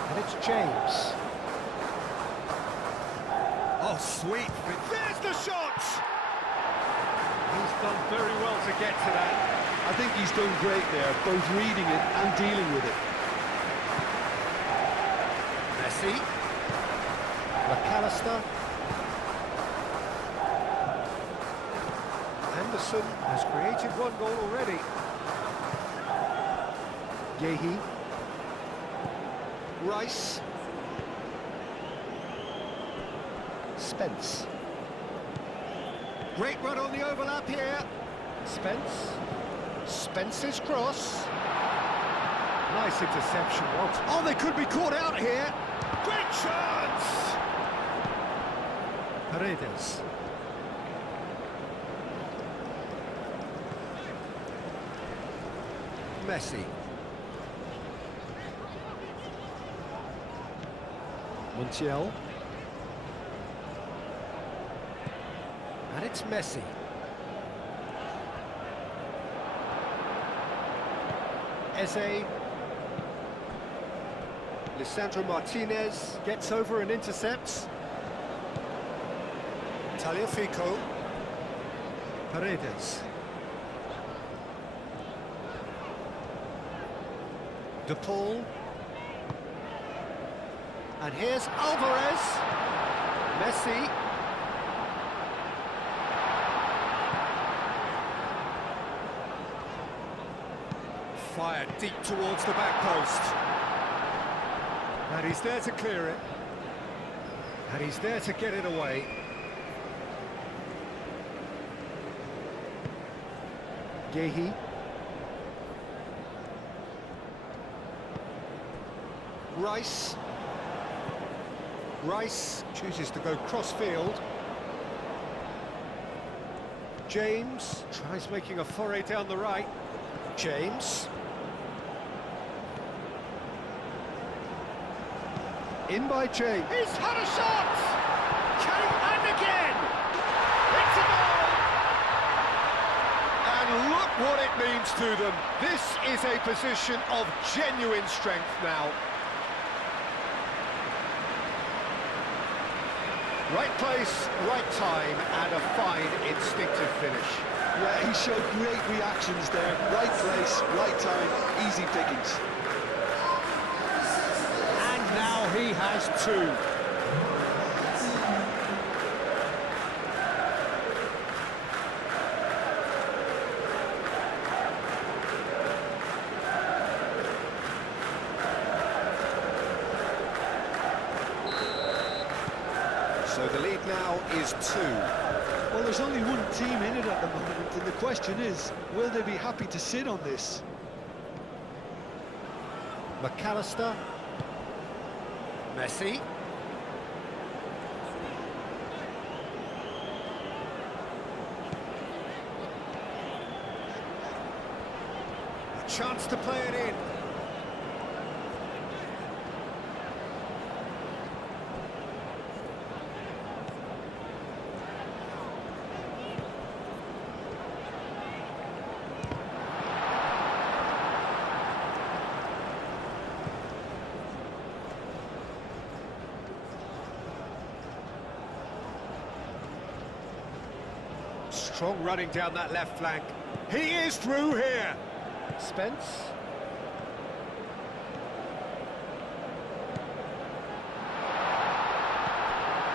And it's James. Oh, sweet. There's the shot! He's done very well to get to that. I think he's done great there, both reading it and dealing with it. Messi. McAllister. Anderson has created one goal already. Yehi. Rice. Spence. Great run on the overlap here. Spence. Spence's cross. Nice interception. Oh, they could be caught out here. Great chance! Paredes. Messi. Montiel. And it's Messi. Eze. Lisandro Martinez Gets over and intercepts. Tagliafico. Paredes. De Paul. And here's Alvarez. Messi. Fired deep towards the back post. And he's there to clear it. And he's there to get it away. Yehi. Rice. Rice chooses to go cross-field. James tries making a foray down the right. James. In by James. He's had a shot! And again! It's a goal! And look what it means to them. This is a position of genuine strength now. Right place, right time, and a fine instinctive finish. Yeah, he showed great reactions there. Right place, right time, easy pickings. And now he has two. So the lead now is 2. Well, there's only one team in it at the moment, and the question is, will they be happy to sit on this? McAllister. Messi. A chance to play it in. Strong running down that left flank. He is through here. Spence.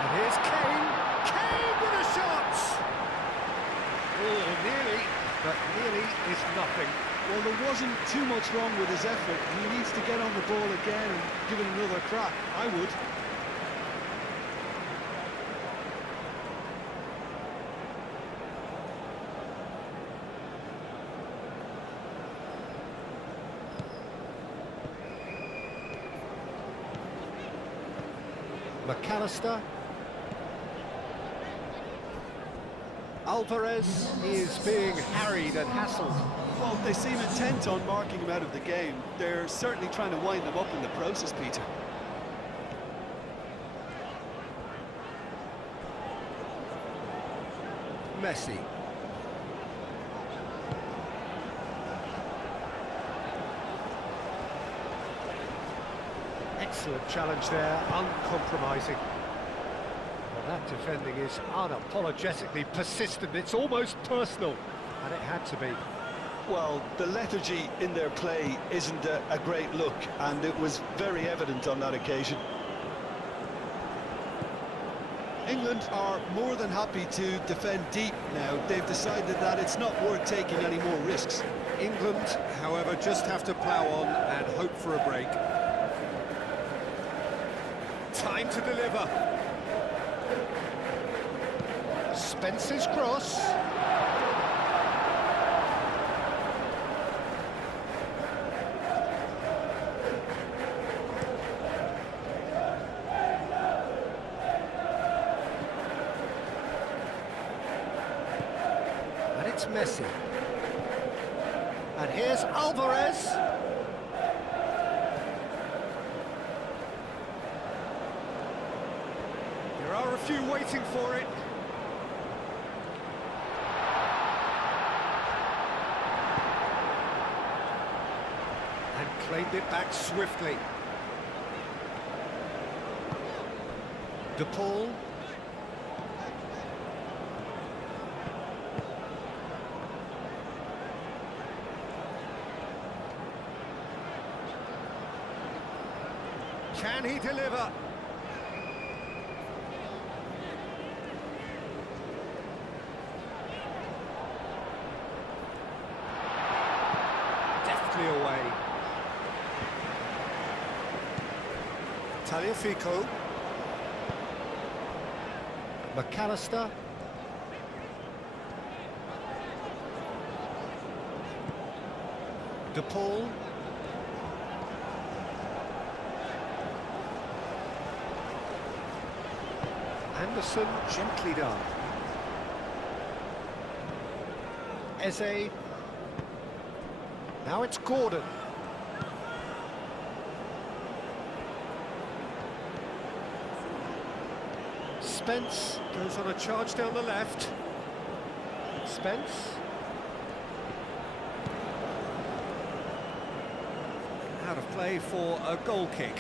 And here's Kane. Kane with a shot! Oh, nearly, but nearly is nothing. Well, there wasn't too much wrong with his effort. He needs to get on the ball again and give it another crack. I would. McAllister. Alvarez is being harried and hassled. Well, they seem intent on marking him out of the game. They're certainly trying to wind them up in the process, Peter. Messi. Excellent challenge there, uncompromising. Well, that defending is unapologetically persistent, it's almost personal, and it had to be. Well, the lethargy in their play isn't a great look, and it was very evident on that occasion. England are more than happy to defend deep now. They've decided that it's not worth taking any more risks. England, however, just have to plough on and hope for a break. Time to deliver. Spence's cross. And it's Messi. And here's Alvarez. There are a few waiting for it. And claimed it back swiftly. De Paul. Can he deliver? Deftly away. Tagliafico. McAllister. De Paul. Anderson, gently done. Eze. Now it's Gordon. Spence goes on a charge down the left. Spence. Out of play for a goal kick.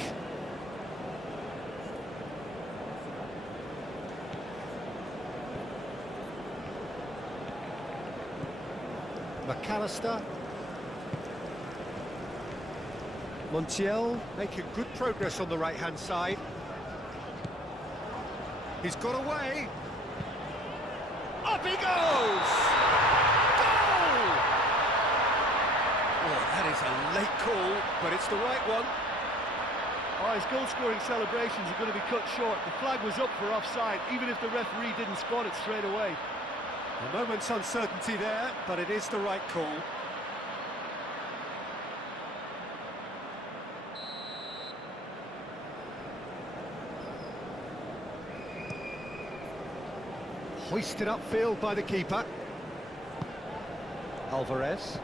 McAllister. Montiel making good progress on the right-hand side. He's got away. Up he goes! Goal! Oh, that is a late call, but it's the right one. Oh, his goal-scoring celebrations are going to be cut short. The flag was up for offside, even if the referee didn't spot it straight away. A moment's uncertainty there, but it is the right call. Hoisted upfield by the keeper. Alvarez.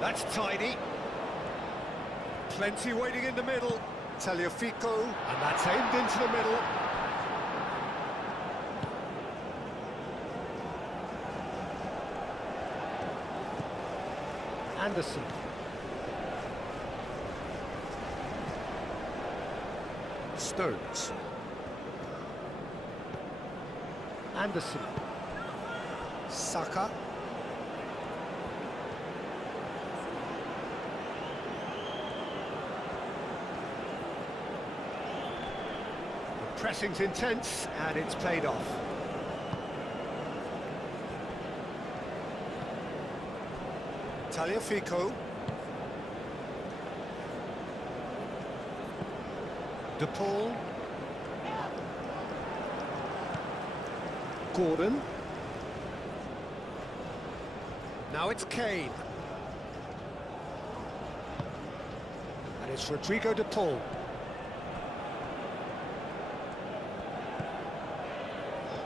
That's tidy. Plenty waiting in the middle. Tagliafico, and that's aimed into the middle. Anderson. Stones. Anderson. Saka. Pressing's intense, and it's played off. Tagliafico. De Paul. Gordon. Now it's Kane. And it's Rodrigo De Paul.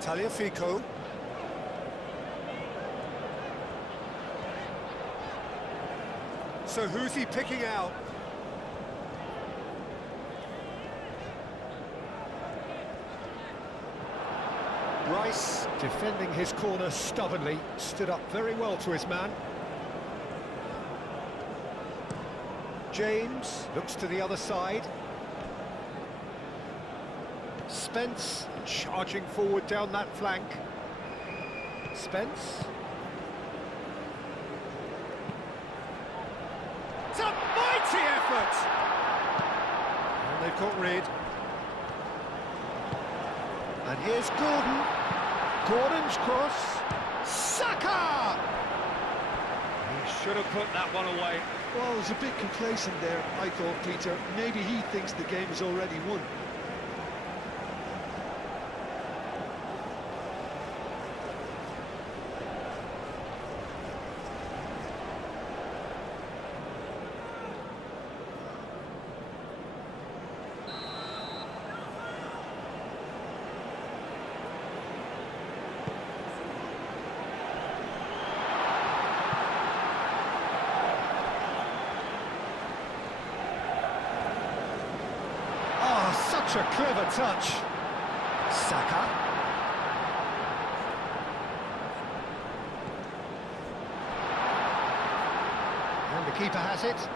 Tagliafico. So who's he picking out? Rice, defending his corner stubbornly, stood up very well to his man. James looks to the other side. Spence charging forward down that flank. Spence. It's a mighty effort! And they've got rid. And here's Gordon. Gordon's cross. Saka! He should have put that one away. Well, he was a bit complacent there, I thought, Peter. Maybe he thinks the game is already won. Such a clever touch. Saka. And the keeper has it.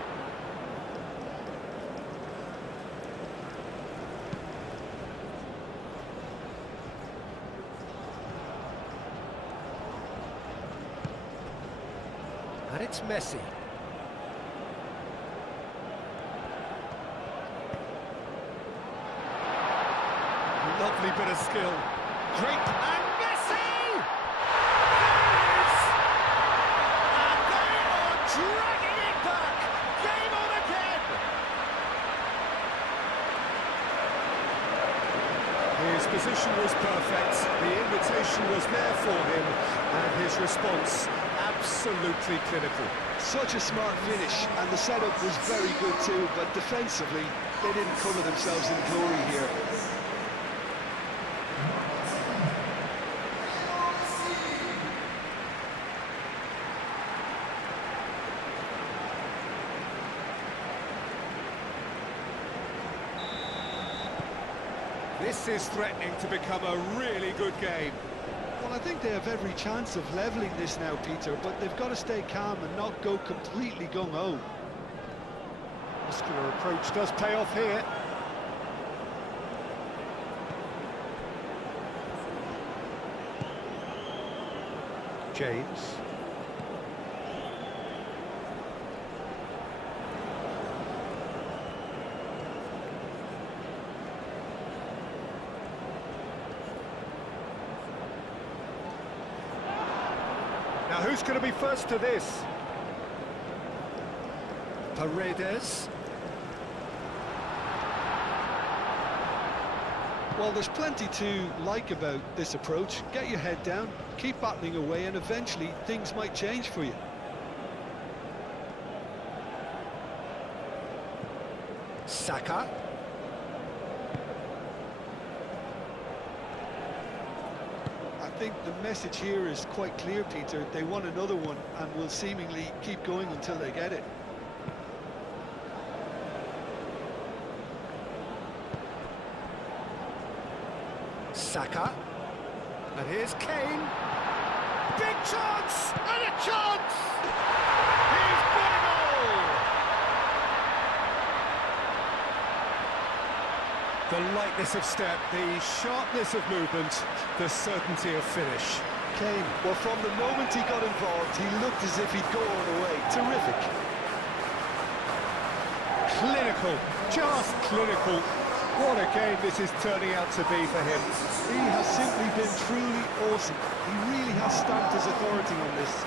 And it's Messi. Lovely bit of skill. Great. And Messi! And they are dragging it back. Game on again. His position was perfect. The invitation was there for him. And his response, absolutely clinical. Such a smart finish, and the setup was very good too, but defensively, they didn't cover themselves in glory here. This is threatening to become a really good game. Well, I think they have every chance of levelling this now, Peter, but they've got to stay calm and not go completely gung-ho. Muscular approach does pay off here. James. Now, who's going to be first to this? Paredes. Well, there's plenty to like about this approach. Get your head down, keep battling away, and eventually things might change for you. Saka. I think the message here is quite clear, Peter. They want another one and will seemingly keep going until they get it. Saka. And here's Kane. Big chance! And a chance! He's got it all! The lightness of step, the sharpness of movement, the certainty of finish. Kane, well, from the moment he got involved, he looked as if he'd go all the way. Terrific. Clinical, just clinical. What a game this is turning out to be for him. He has simply been truly awesome. He really has stamped his authority on this.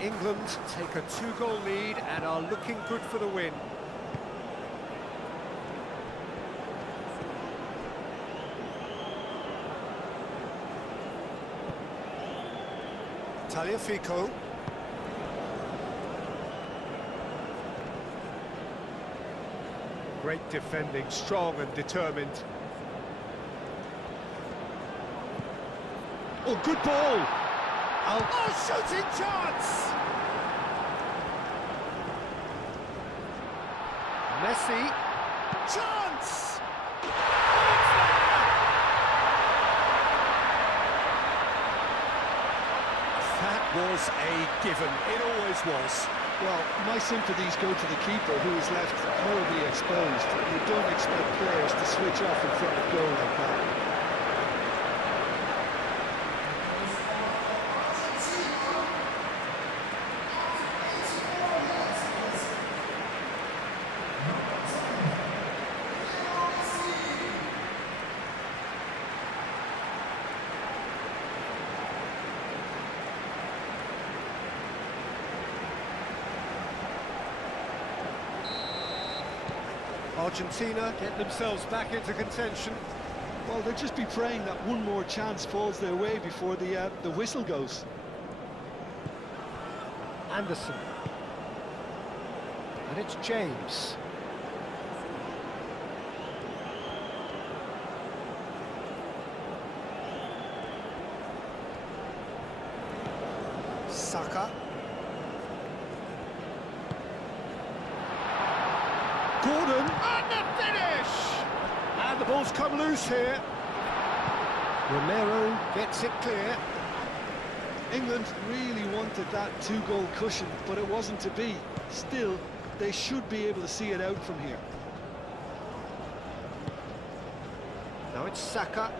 England take a 2-goal lead and are looking good for the win. Tagliafico. Great defending, strong and determined. Oh, good ball! Oh, shooting chance! Messi. Chance! That was a given. It always was. Well, my sympathies go to the keeper, who is left horribly exposed. You don't expect players to switch off in front of goal like that. Argentina get themselves back into contention. Well, they'll just be praying that one more chance falls their way before the whistle goes. Anderson. And it's James. Saka. Gordon, and the finish! And the ball's come loose here. Romero gets it clear. England really wanted that two-goal cushion, but it wasn't to be. Still, they should be able to see it out from here. Now it's Saka.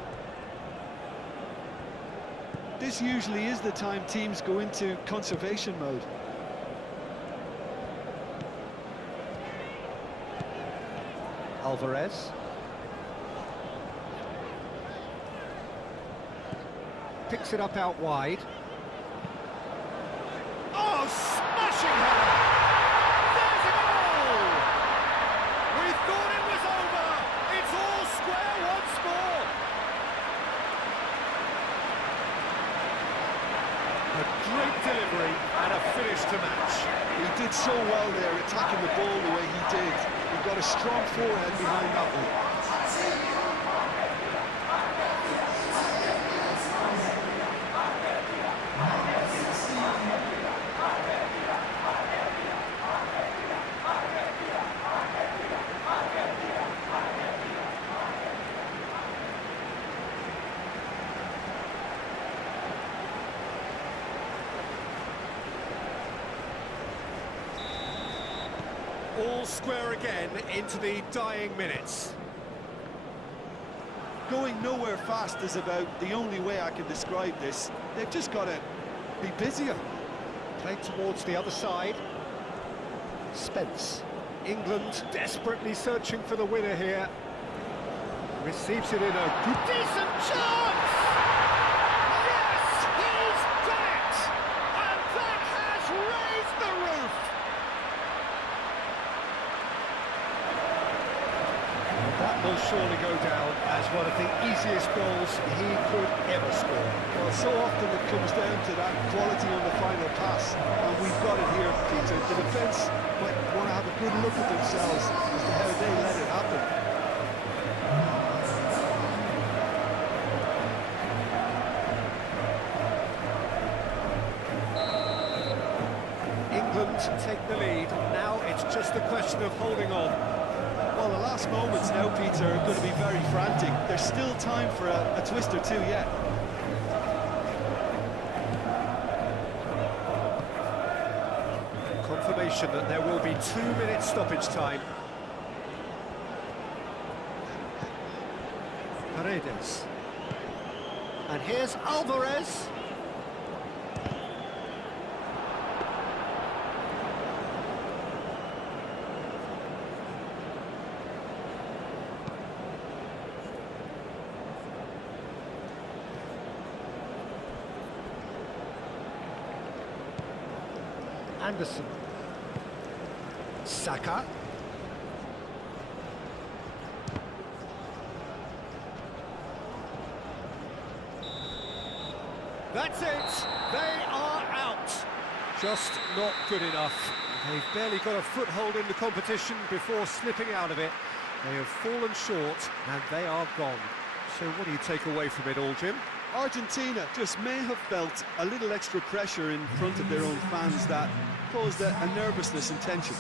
This usually is the time teams go into conservation mode. Alvarez. Picks it up out wide. Oh, smashing header! There's a goal! We thought it was over! It's all square once more! A great delivery and a finish to match. He did so well there, attacking the ball the way he did. He got a strong forehead behind that one. All square again into the dying minutes. Going nowhere fast is about the only way I can describe this. They've just got to be busier. Played towards the other side. Spence. England desperately searching for the winner here. Receives it in a good, decent chance! Yes, he's done it! And that has raised the roof! That will surely go down as one of the easiest goals he could ever score. Well, so often it comes down to that quality on the final pass, and we've got it here, Peter. The defence might want to have a good look at themselves as to how they let it happen. England take the lead. Now it's just a question of holding on. Well, the last moments now, Peter, are going to be very frantic. There's still time for a twist or two yet. Confirmation that there will be 2 minutes stoppage time. Paredes. And here's Alvarez. Anderson. Saka. That's it! They are out! Just not good enough. They've barely got a foothold in the competition before slipping out of it. They have fallen short, and they are gone. So what do you take away from it all, Jim? Argentina just may have felt a little extra pressure in front of their own fans that caused a nervousness and tension.